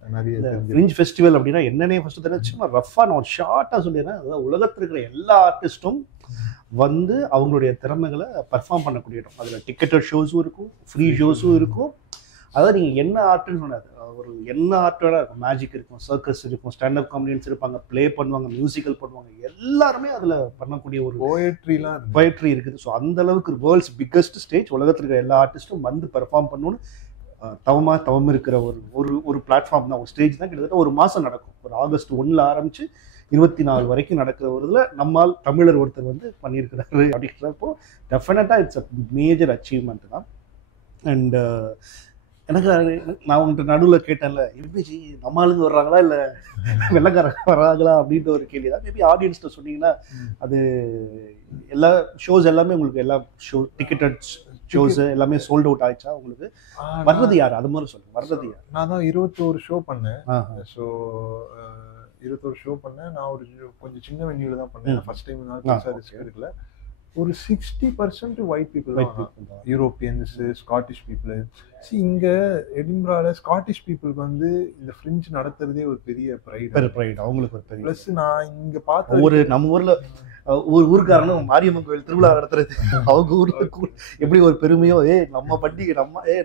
நிறைய. ஃப்ரிஞ்ச் ஃபெஸ்டிவல் அப்படின்னா என்னன்னே ஃபர்ஸ்ட் தெரிஞ்சுமா ரஃபா நான் ஒரு ஷார்ட்டாக சொல்லிடுறேன். அதாவது உலகத்தில் இருக்கிற எல்லா ஆர்டிஸ்ட்டும் வந்து அவங்களுடைய திறமைகளை பர்ஃபார்ம் பண்ணக்கூடிய இடம். அதில் டிக்கெட்டட் ஷோஸும் இருக்கும், ஃப்ரீ ஷோஸும் இருக்கும். அதாவது நீங்கள் என்ன ஆர்ட்னு சொன்னாது, ஒரு என்ன ஆர்ட்டோட இருக்கும். மேஜிக் இருக்கும், சர்க்கஸ் இருக்கும், ஸ்டாண்டப் காமெடியன்ஸ் இருப்பாங்க, ப்ளே பண்ணுவாங்க, மியூசிக்கல் பண்ணுவாங்க, எல்லாருமே அதில் பண்ணக்கூடிய ஒரு போயட்ரி இருக்குது. ஸோ அந்த அளவுக்கு வேர்ல்ட்ஸ் பிக்கஸ்ட் ஸ்டேஜ். உலகத்தில் இருக்கிற எல்லா ஆர்டிஸ்ட்டும் வந்து பெர்ஃபார்ம் பண்ணணும்னு தவம் இருக்கிற ஒரு பிளாட்ஃபார்ம் தான், ஒரு ஸ்டேஜ் தான். கிட்டத்தட்ட ஒரு மாதம் நடக்கும். ஒரு ஆகஸ்ட் 1 ஆரம்பிச்சு 24 வரைக்கும் நடக்கிற ஒரு இதில் நம்மால் தமிழர் ஒருத்தர் வந்து பண்ணியிருக்கிறாரு அப்படின்றப்போ டெஃபினட்டாக இட்ஸ் அ மேஜர் அச்சீவ்மெண்ட் தான். அண்ட் எனக்கு நான் உங்கள்கிட்ட நடுவில் கேட்டேன்ல, எப்படி நம்ம ஆளுங்க வர்றாங்களா இல்லை வெள்ளக்காரங்க வர்றாங்களா அப்படின்ற ஒரு கேள்வி தான். மேபி ஆடியன்ஸ்கிட்ட சொன்னீங்கன்னா அது எல்லா ஷோஸ் எல்லாமே உங்களுக்கு எல்லா ஷோ டிக்கெட்டட் ஷோஸ் எல்லாமே சோல்ட் அவுட் ஆயிடுச்சா உங்களுக்கு? வர்றது யார் அது மாதிரி சொல்லுங்க, வர்றது யார்? நான் தான் 21 ஷோ பண்ணேன். ஸோ 21 ஷோ பண்ணேன். நான் ஒரு கொஞ்சம் சின்ன வென்யூல தான் பண்ணேன். ஃபர்ஸ்ட் டைம் ரிஸ்க் எடுக்கல. ஒரு 60% ஒயிட் பீப்புள் தான், யூரோப்பியன்ஸ், ஸ்காட்டிஷ் பீப்புள். இங்க எடின்பரால ஸ்காட்டிஷ் பீப்புளுக்கு வந்து இந்த ஃப்ரிஞ்ச் நடத்துறதே ஒரு பெரிய ப்ரைட் அவங்களுக்கு. ஒரு பெரிய ப்ளஸ் நான் இங்க பார்த்த ஒரு நம்ம ஊர்ல ஊருக்காரனும் மாரியம்மன் கோயில் திருவிழா நடத்துறது அவங்க ஊர்ல எப்படி ஒரு பெருமையோ, நம்ம பண்டிகை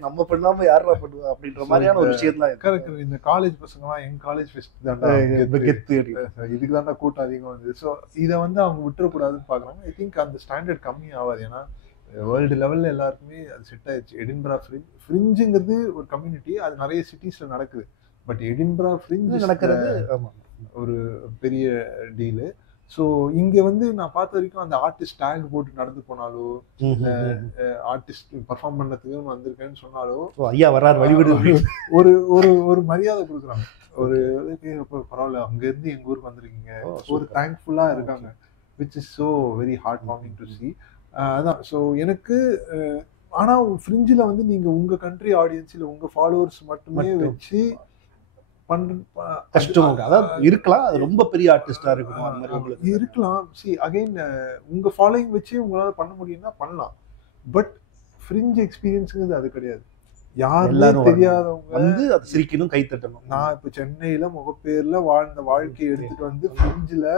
நம்ம பண்ணாம யாரா பண்ணுவா அப்படின்ற மாதிரியான ஒரு விஷயம்லாம் கரெக்ட். இந்த காலேஜ் பசங்கலாம் எங்க காலேஜ் ஃபெஸ்ட் தான்டா கெத்து, இதுக்கு தான்டா கூட்டம் அதிகம் வந்து. ஸோ இதை வந்து அவங்க விட்டுறக்கூடாதுன்னு பாக்குறாங்க. ஐ திங்க் அந்த ஸ்டாண்டர்ட் கம்மி ஆகாது. ஏன்னா வேர்ல்டு லெவல்ல எல்லாருக்குமே அது செட் ஆயிடுச்சு. எடின்பரா ஃப்ரிஞ்சுங்கிறது ஒரு கம்யூனிட்டி, அது நிறைய சிட்டிஸ்ல நடக்குது. பட் எடின்பரா ஃப்ரிஞ்ச் நடக்கிறது ஒரு பெரிய டீலு. ஸோ இங்க வந்து நான் பார்த்த வரைக்கும் அந்த ஆர்டிஸ்ட் டேக் போட்டு நடந்து போனாலோ, ஆர்டிஸ்ட் பர்ஃபார்ம் பண்ணதுக்கு வந்திருக்கேன்னு சொன்னாலோ, ஐயா வர்றாரு வழிவிடு ஒரு ஒரு ஒரு மரியாதை கொடுக்குறாங்க. ஒரு பரவாயில்ல, அங்க இருந்து எங்க ஊருக்கு வந்திருக்கீங்க, ஒரு தேங்க்ஃபுல்லா இருக்காங்க. Which is so very hard warming to C. அதான். ஸோ எனக்கு ஆனா ஃப்ரிஞ்சில் வந்து நீங்க உங்க கண்ட்ரி ஆடியன்ஸ் இல்லை உங்க ஃபாலோவர்ஸ் மட்டுமே வச்சு கஷ்டம். அதாவது இருக்கலாம், அது ரொம்ப பெரிய ஆர்டிஸ்டா இருக்கணும், அந்த மாதிரி உங்களுக்கு இருக்கலாம். அகைன் உங்க ஃபாலோயிங் வச்சு உங்களால பண்ண முடியும்னா பண்ணலாம். பட் ஃப்ரிஞ்ச் எக்ஸ்பீரியன்ஸ்ங்கிறது அது கிடையாது. யாரும் தெரியாதவங்க வந்து அது சிரிக்கணும், கை தட்டணும். நான் இப்ப சென்னையில முகப்பேர்ல வாழ்ந்த வாழ்க்கையை எடுத்துட்டு வந்து ஃப்ரிஞ்சில்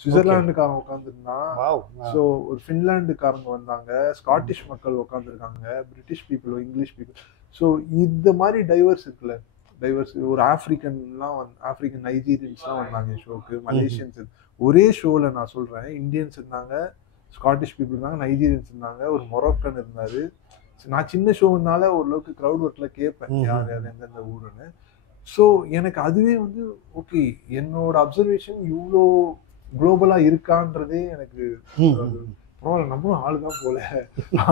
சுவிட்சர்லாண்டுக்காரன் உட்காந்துருந்தான். ஸோ ஒரு ஃபின்லாண்டுக்காரங்க வந்தாங்க, ஸ்காட்டிஷ் மக்கள் உட்காந்துருக்காங்க, British people, English people. So இந்த மாதிரி டைவர்ஸ் இருக்குல்ல, டைவர்ஸ். ஒரு ஆப்பிரிக்கன் நைஜீரியன்ஸ்லாம் வந்தாங்க ஷோக்கு, மலேசியன்ஸ். ஒரே ஷோவில் நான் சொல்கிறேன், இந்தியன்ஸ் இருந்தாங்க, ஸ்காட்டிஷ் பீப்புள் இருந்தாங்க, நைஜீரியன்ஸ் இருந்தாங்க, ஒரு மொரோக்கன் இருந்தார். நான் சின்ன ஷோனால ஓரளவுக்கு க்ரௌட் ஒர்க்கில் கேட்பேன் யார் யார் எந்தெந்த ஊருன்னு. ஸோ எனக்கு அதுவே வந்து ஓகே, என்னோட அப்சர்வேஷன் இவ்வளோ குளோபலா இருக்கான்றதே எனக்கு பரவாயில்ல, நம்மளும் ஆளு தான் போல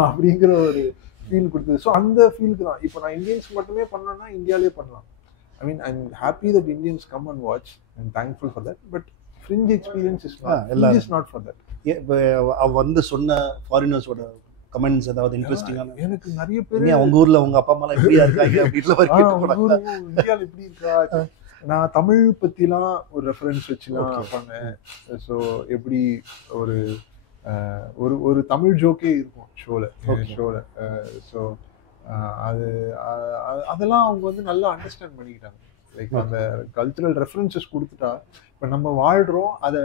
அப்படிங்கிற ஒரு ஃபீல் கொடுத்தது. ஸோ அந்த ஃபீலுக்கு தான் இப்போ நான் இந்தியன்ஸ் மட்டுமே பண்ணேன்னா இந்தியாவிலே பண்ணலாம். I mean I am happy that Indians come and watch, I am thankful for that. But fringe experience is not for that. வந்து சொன்ன ஃபாரினர்ஸோட கமெண்ட்ஸ் ஏதாவது இன்ட்ரெஸ்டிங்கான? எனக்கு நிறைய பேர் உங்க ஊர்ல உங்க அப்பா அம்மா எப்படியா இருக்காங்க அப்படின்னு இந்தியாவில் எப்படி இருக்கா, நான் தமிழ் பத்திலாம் ஒரு ரெஃபரன்ஸ் வச்சுலாம் பண்ணேன். ஸோ எப்படி ஒரு ஒரு தமிழ் ஜோக்கே இருக்கும் ஷோல. ஸோ அது அதெல்லாம் அவங்க வந்து நல்லா அண்டர்ஸ்டாண்ட் பண்ணிக்கிட்டாங்க. லைக் அந்த கல்ச்சுரல் ரெஃபரன்சஸ் கொடுத்துட்டா இப்போ நம்ம வாழ்கிறோம், அதை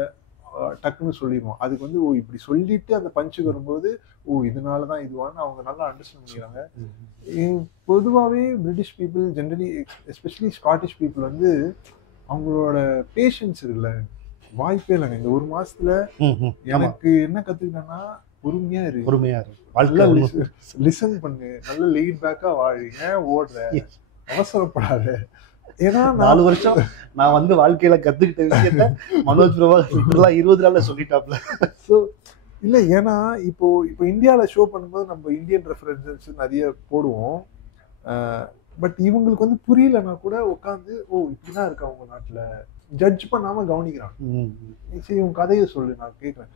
டக்குன்னு சொல்லிடுவோம். அதுக்கு வந்து இப்படி சொல்லிட்டு அந்த பஞ்சுக்கு வரும்போது இதனால தான் இதுவான்னு அவங்க நல்லா அண்டர்ஸ்டாண்ட் பண்ணிக்கிறாங்க. பொதுவாகவே British people generally, especially Scottish people வந்து அவங்களோட பேஷன்ஸ் இருக்குல்ல, வாய்ப்பே இல்லைங்க. இந்த ஒரு மாசத்துல எனக்கு என்ன கத்துக்கிட்டேன்னா, பொறுமையா இரு, லிசன் பண்ணு, நல்ல லேட் பேக்கா வாழு, ஏன் ஓடுற, அவசரப்படாத. ஏன்னா 4 வருஷம் நான் வந்து வாழ்க்கையில கத்துக்கிட்ட விஷயத்த மனோஜ் பிரபா 20 நாள்ல சொல்லிட்டாப்ல. ஸோ இல்ல, ஏன்னா இப்போ இந்தியாவில் ஷோ பண்ணும்போது நம்ம இந்தியன் ரெஃபரன்சஸ் நிறைய போடுவோம். பட் இவங்களுக்கு வந்து புரியலன்னா கூட உட்காந்து இப்படிதான் இருக்கா உங்க நாட்டுல, ஜட்ஜ் பண்ணாம கவனிக்கிறாங்க. சரி உன் கதையை சொல்லு, நான் கேட்குறேன்.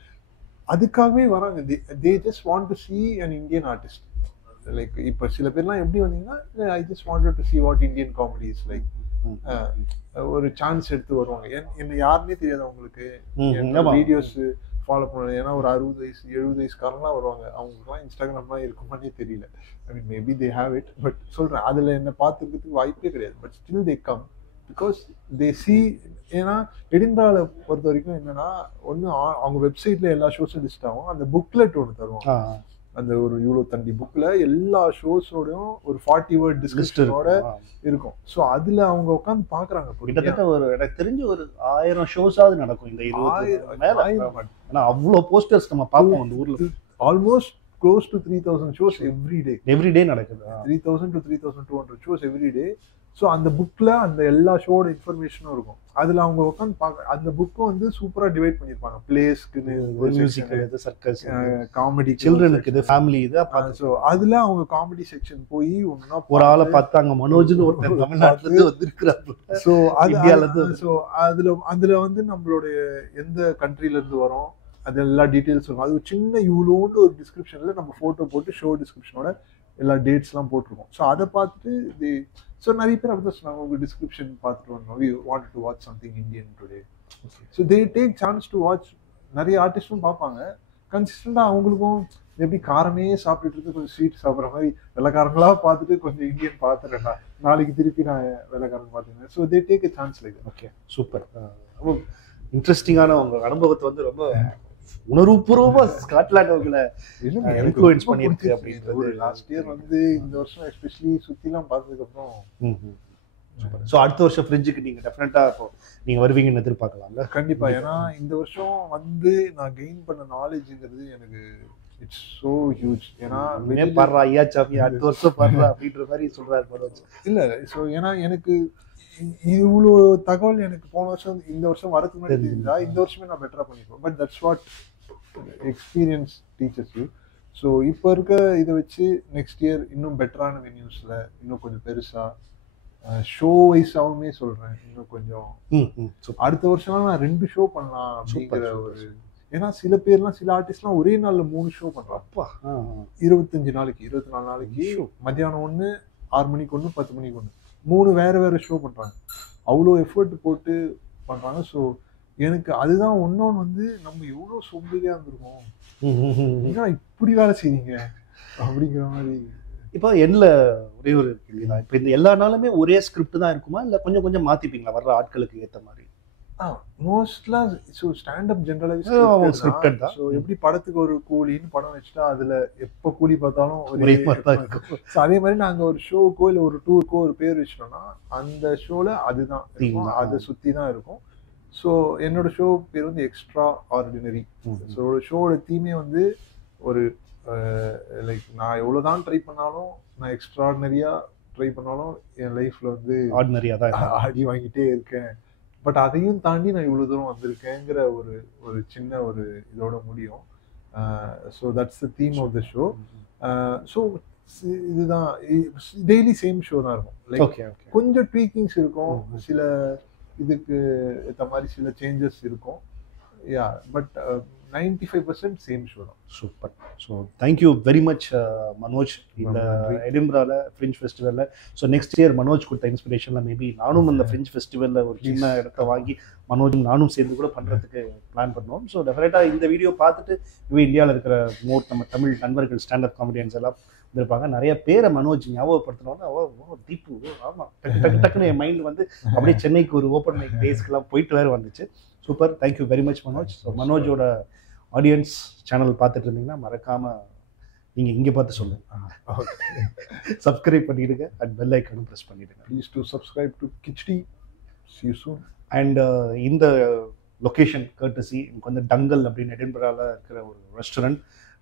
அதுக்காகவே வராங்க. They just want to see an Indian artist. Like இப்போ சில பேர்லாம் எப்படி வந்தீங்கன்னா, I just wanted to see what Indian comedy is like. ஒரு சான்ஸ் எடுத்து வருவாங்க. என்ன யாருன்னே தெரியாது அவங்களுக்கு, வீடியோஸ் ஃபாலோ பண்ண. ஏன்னா ஒரு 60 வயசு 70 வயசுக்காரங்களாம் வருவாங்க. அவங்களுக்குலாம் இன்ஸ்டாகிராம்லாம் இருக்குமானே தெரியல. I mean maybe they have it, but சொல்றேன் அதில் என்ன பார்த்துக்கிறதுக்கு வாய்ப்பே கிடையாது. But still they come because they see. ஏன்னா எடின்பாரால பொறுத்த வரைக்கும் என்னன்னா, ஒன்று அவங்க வெப்சைட்ல எல்லா ஷோஸும் லிஸ்ட் ஆகும். அந்த புக்லெட் ஒன்று தருவாங்க. அந்த ஒரு இவ்வளோ தண்டி புக்ல எல்லா ஷோஸோடையும் ஒரு 40 வேர்ட் டிஸ்கிரிப்ஷனோட இருக்கும். ஸோ அதுல அவங்க உட்காந்து பாக்குறாங்க. கிட்டத்தட்ட ஒரு எனக்கு தெரிஞ்சு ஒரு 1000 ஷோஸாவது நடக்கும் இந்த 20 மேல. ஏன்னா அவ்வளோ போஸ்டர்ஸ் நம்ம பார்ப்போம் அந்த ஊர்ல. Almost close to 3000 shows every day நடக்குது. 3000 to 3200 shows every day. So அந்த புக்ல அந்த எல்லா ஷோட இன்ஃபர்மேஷனும் இருக்கும். அதுல அவங்க உட்காந்து பார்க்க. அந்த புக்கும் வந்து சூப்பரா டிவைட் பண்ணிருப்பாங்க. பிளேஸ்க்குன்னு, மியூசிக், சர்க்கஸ், காமெடி, சில்ட்ரனுக்கு இது, ஃபேமிலி இது. ஸோ அதுல அவங்க காமெடி செக்ஷன் போய் ஒன்னா ஒரு ஆளை பார்த்தாங்க, மனோஜ்னு ஒருத்தர் தமிழ்நாட்டுல இருந்து வந்திருக்கிறாரு. ஸோ ஸோ அதுல வந்து நம்மளுடைய எந்த கண்ட்ரில இருந்து வரோம் அது எல்லா டீட்டெயில்ஸ் இருக்கும். அது சின்ன இவ்வளோண்டு ஒரு டிஸ்கிரிப்ஷன்ல நம்ம போட்டோ போட்டு ஷோ டிஸ்கிரிப்ஷனோட எல்லா டேட்ஸ்லாம் போட்டிருக்கோம். ஸோ அதை பார்த்துட்டு ஸோ நிறைய பேர் அப்படி தான் சொன்னாங்க, உங்கள் டிஸ்கிரிப்ஷன் பார்த்துட்டு வந்தோம், we wanted to watch something Indian today. So they take chance to watch. நிறைய ஆர்டிஸ்டும் பார்ப்பாங்க. கன்சிஸ்டண்டாக அவங்களுக்கும் எப்படி காரமே சாப்பிட்டுட்டு இருக்கு, கொஞ்சம் ஸ்வீட் சாப்பிட்ற மாதிரி வெள்ளைக்காரங்களாக பார்த்துட்டு கொஞ்சம் இந்தியன் பார்த்துறேன்டா, நாளைக்கு திருப்பி நான் வெள்ளைக்காரன் பார்த்துக்கிறேன். So they take a chance like. Okay, super. ரொம்ப இன்ட்ரெஸ்டிங்கான உங்கள் அனுபவத்தை வந்து ரொம்ப உணர்வுபூர்வமா ஸ்காட்லாண்ட் அவங்களை இன்ஃப்ளூயன்ஸ் பண்ணிருக்கு அப்படின்றது. லாஸ்ட் இயர் வந்து இந்த வருஷம் எஸ்பெஷலி சுத்திலாம் பார்த்ததுக்கு அப்புறம். ஸோ அடுத்த வருஷம் ஃப்ரிட்ஜுக்கு நீங்க டெஃபினட்டா இப்போ நீங்க வருவீங்கன்னு எதிர்பார்க்கலாம்ல? கண்டிப்பா. ஏன்னா இந்த வருஷம் வந்து நான் கெயின் பண்ண நாலேஜ்ங்கிறது எனக்கு இட்ஸ் சோ ஹியூஜ். ஏன்னா பாடுறா ஐயா சாமி அடுத்த வருஷம் பாடுறா அப்படின்ற மாதிரி சொல்றாரு மனோஜ். இல்ல, ஸோ ஏன்னா எனக்கு இவ்வளோ தகவல் எனக்கு போன வருஷம் இந்த வருஷம் வரதுக்கு முன்னாடி தெரிஞ்சா இந்த வருஷமே நான் பெட்டரா பண்ணிப்பேன். But that's what experience teachers you. So இப்போ இருக்க இதை வச்சு நெக்ஸ்ட் இயர் இன்னும் பெட்டரான வென்யூஸ்ல இன்னும் கொஞ்சம் பெருசா ஷோ வைஸாவுமே சொல்றேன், இன்னும் கொஞ்சம் அடுத்த வருஷம்லாம் நான் 2 ஷோ பண்ணலாம் அப்படிங்கிற ஒரு. ஏன்னா சில பேர்லாம் சில ஆர்டிஸ்ட்லாம் ஒரே நாள்ல 3 ஷோ பண்றாப்பா. 25 நாளைக்கு 24 நாளைக்கு மத்தியானம் 1, 6 மணிக்கு 1, 10 மணிக்கு 1, 3 வேற ஷோ பண்றாங்க. அவ்வளோ எஃபர்ட் போட்டு பண்றாங்க. ஸோ எனக்கு அதுதான் ஒன்னொன்று வந்து நம்ம எவ்வளோ சோம்பேறியா இருந்திருக்கோம், ஏன்னா இப்படி வேலை செய்வீங்க அப்படிங்கிற மாதிரி. இப்போ என்ன ஒரே ஒரு கேள்விதான், இப்போ இந்த எல்லா நாளுமே ஒரே ஸ்கிரிப்ட் தான் இருக்குமா, இல்லை கொஞ்சம் கொஞ்சம் மாத்திப்பீங்களா வர்ற ஆட்களுக்கு ஏற்ற மாதிரி? மோஸ்ட்லா ஸோ ஸ்டாண்டப் ஜென்ரலாக ஸ்கிரிப்டட் தான். ஸோ எப்படி படத்துக்கு ஒரு கூலின்னு படம் வச்சுட்டா அதுல எப்போ கூலி பார்த்தாலும் ஒரே மாதிரி தான் இருக்கும். ஸோ அதே மாதிரி நாங்கள் ஒரு ஷோக்கோ இல்லை ஒரு டூருக்கோ ஒரு பேர் வச்சிட்டோம்னா அந்த ஷோல அதுதான் இருக்கும், அதை சுற்றி தான் இருக்கும். ஸோ என்னோட ஷோ பேர் வந்து எக்ஸ்ட்ரா ஆர்டினரி. ஸோ ஷோவோட தீமே வந்து ஒரு லைக் நான் எவ்வளோதான் ட்ரை பண்ணாலும் நான் எக்ஸ்ட்ராடினரியா ட்ரை பண்ணாலும் என் லைஃப்பில் வந்து ஆர்டினரியாக தான் இருக்கும். அடி வாங்கிட்டே இருக்கேன். பட் அதையும் தாண்டி நான் இவ்வளோ தூரம் வந்திருக்கேங்கிற ஒரு சின்ன ஒரு இதோட முடியும். So that's the theme of the show. So இதுதான் டெய்லி சேம் ஷோ தான் இருக்கும். Like okay okay. கொஞ்சம் ட்வீக்கிங்ஸ் இருக்கும், சில இதுக்கு ஏற்ற மாதிரி சில சேஞ்சஸ் இருக்கும். யா பட் 95% சேம் ஷோ தான். Super. So thank you very much Manoj. இந்த நன்றி. எடின்பராவில் ஃப்ரெஞ்ச் ஃபெஸ்டிவலில் ஸோ நெக்ஸ்ட் இயர் மனோஜ் கொடுத்த இன்ஸ்பிரேஷனில் மேபி நானும் இந்த ஃப்ரெஞ்ச் ஃபெஸ்டிவலில் ஒரு சின்ன இடத்த வாங்கி மனோஜும் நானும் சேர்ந்து கூட பண்ணுறதுக்கு பிளான் பண்ணுவோம். ஸோ டெஃபினட்டாக இந்த வீடியோ பார்த்துட்டு இந்தியாவில் இருக்கிற நம்ம தமிழ் நண்பர்கள் ஸ்டாண்டப் காமெடியன்ஸ் எல்லாம் இருப்பாங்க. நிறைய பேரை மனோஜ் ஞாபகப்படுத்தினோன்னா தீப்பு ஆமாம் டக்குன்னு என் மைண்ட் வந்து அப்படியே சென்னைக்கு ஒரு ஓப்பன் மைக் டேஸ்க்கெல்லாம் போயிட்டு வேறு வந்துச்சு. Super. Thank you very much Manoj. So மனோஜோட ஆடியன்ஸ் சேனல் பார்த்துட்டு இருந்தீங்கன்னா மறக்காமல் நீங்கள் இங்கே பார்த்து சொல்லுங்கள். சப்ஸ்கிரைப் பண்ணிவிடுங்க அண்ட் பெல் ஐக்கனும் ப்ரெஸ் பண்ணிவிடுங்க. Please to subscribe to Khichdi. See you soon. And இந்த லொக்கேஷன் கர்ட்டசி வந்து டங்கல் அப்படின்னு எடின்பராவில் இருக்கிற ஒரு ரெஸ்டாரண்ட்.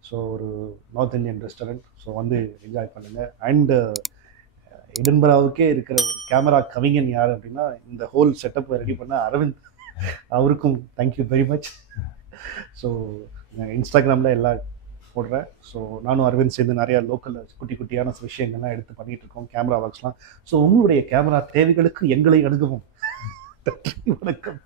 ஸோ ஒரு நார்த் இந்தியன் ரெஸ்டாரண்ட். ஸோ வந்து என்ஜாய் பண்ணுங்கள். அண்டு எடின்பராவுக்கே இருக்கிற ஒரு கேமரா கவிஞன் யார் அப்படின்னா இந்த ஹோல் செட்டப் ரெடி பண்ண அரவிந்த். அவருக்கும் தேங்க்யூ வெரி மச். ஸோ இன்ஸ்டாகிராமில் எல்லாம் போடுறேன். ஸோ நானும் அரவிந்த் சேர்ந்து நிறையா லோக்கலில் குட்டி குட்டியான விஷயங்கள்லாம் எடுத்து பண்ணிகிட்ருக்கோம், கேமரா ஒர்க்ஸ்லாம். ஸோ உங்களுடைய கேமரா தேவைகளுக்கு எங்களை அணுகவும். வணக்கம்.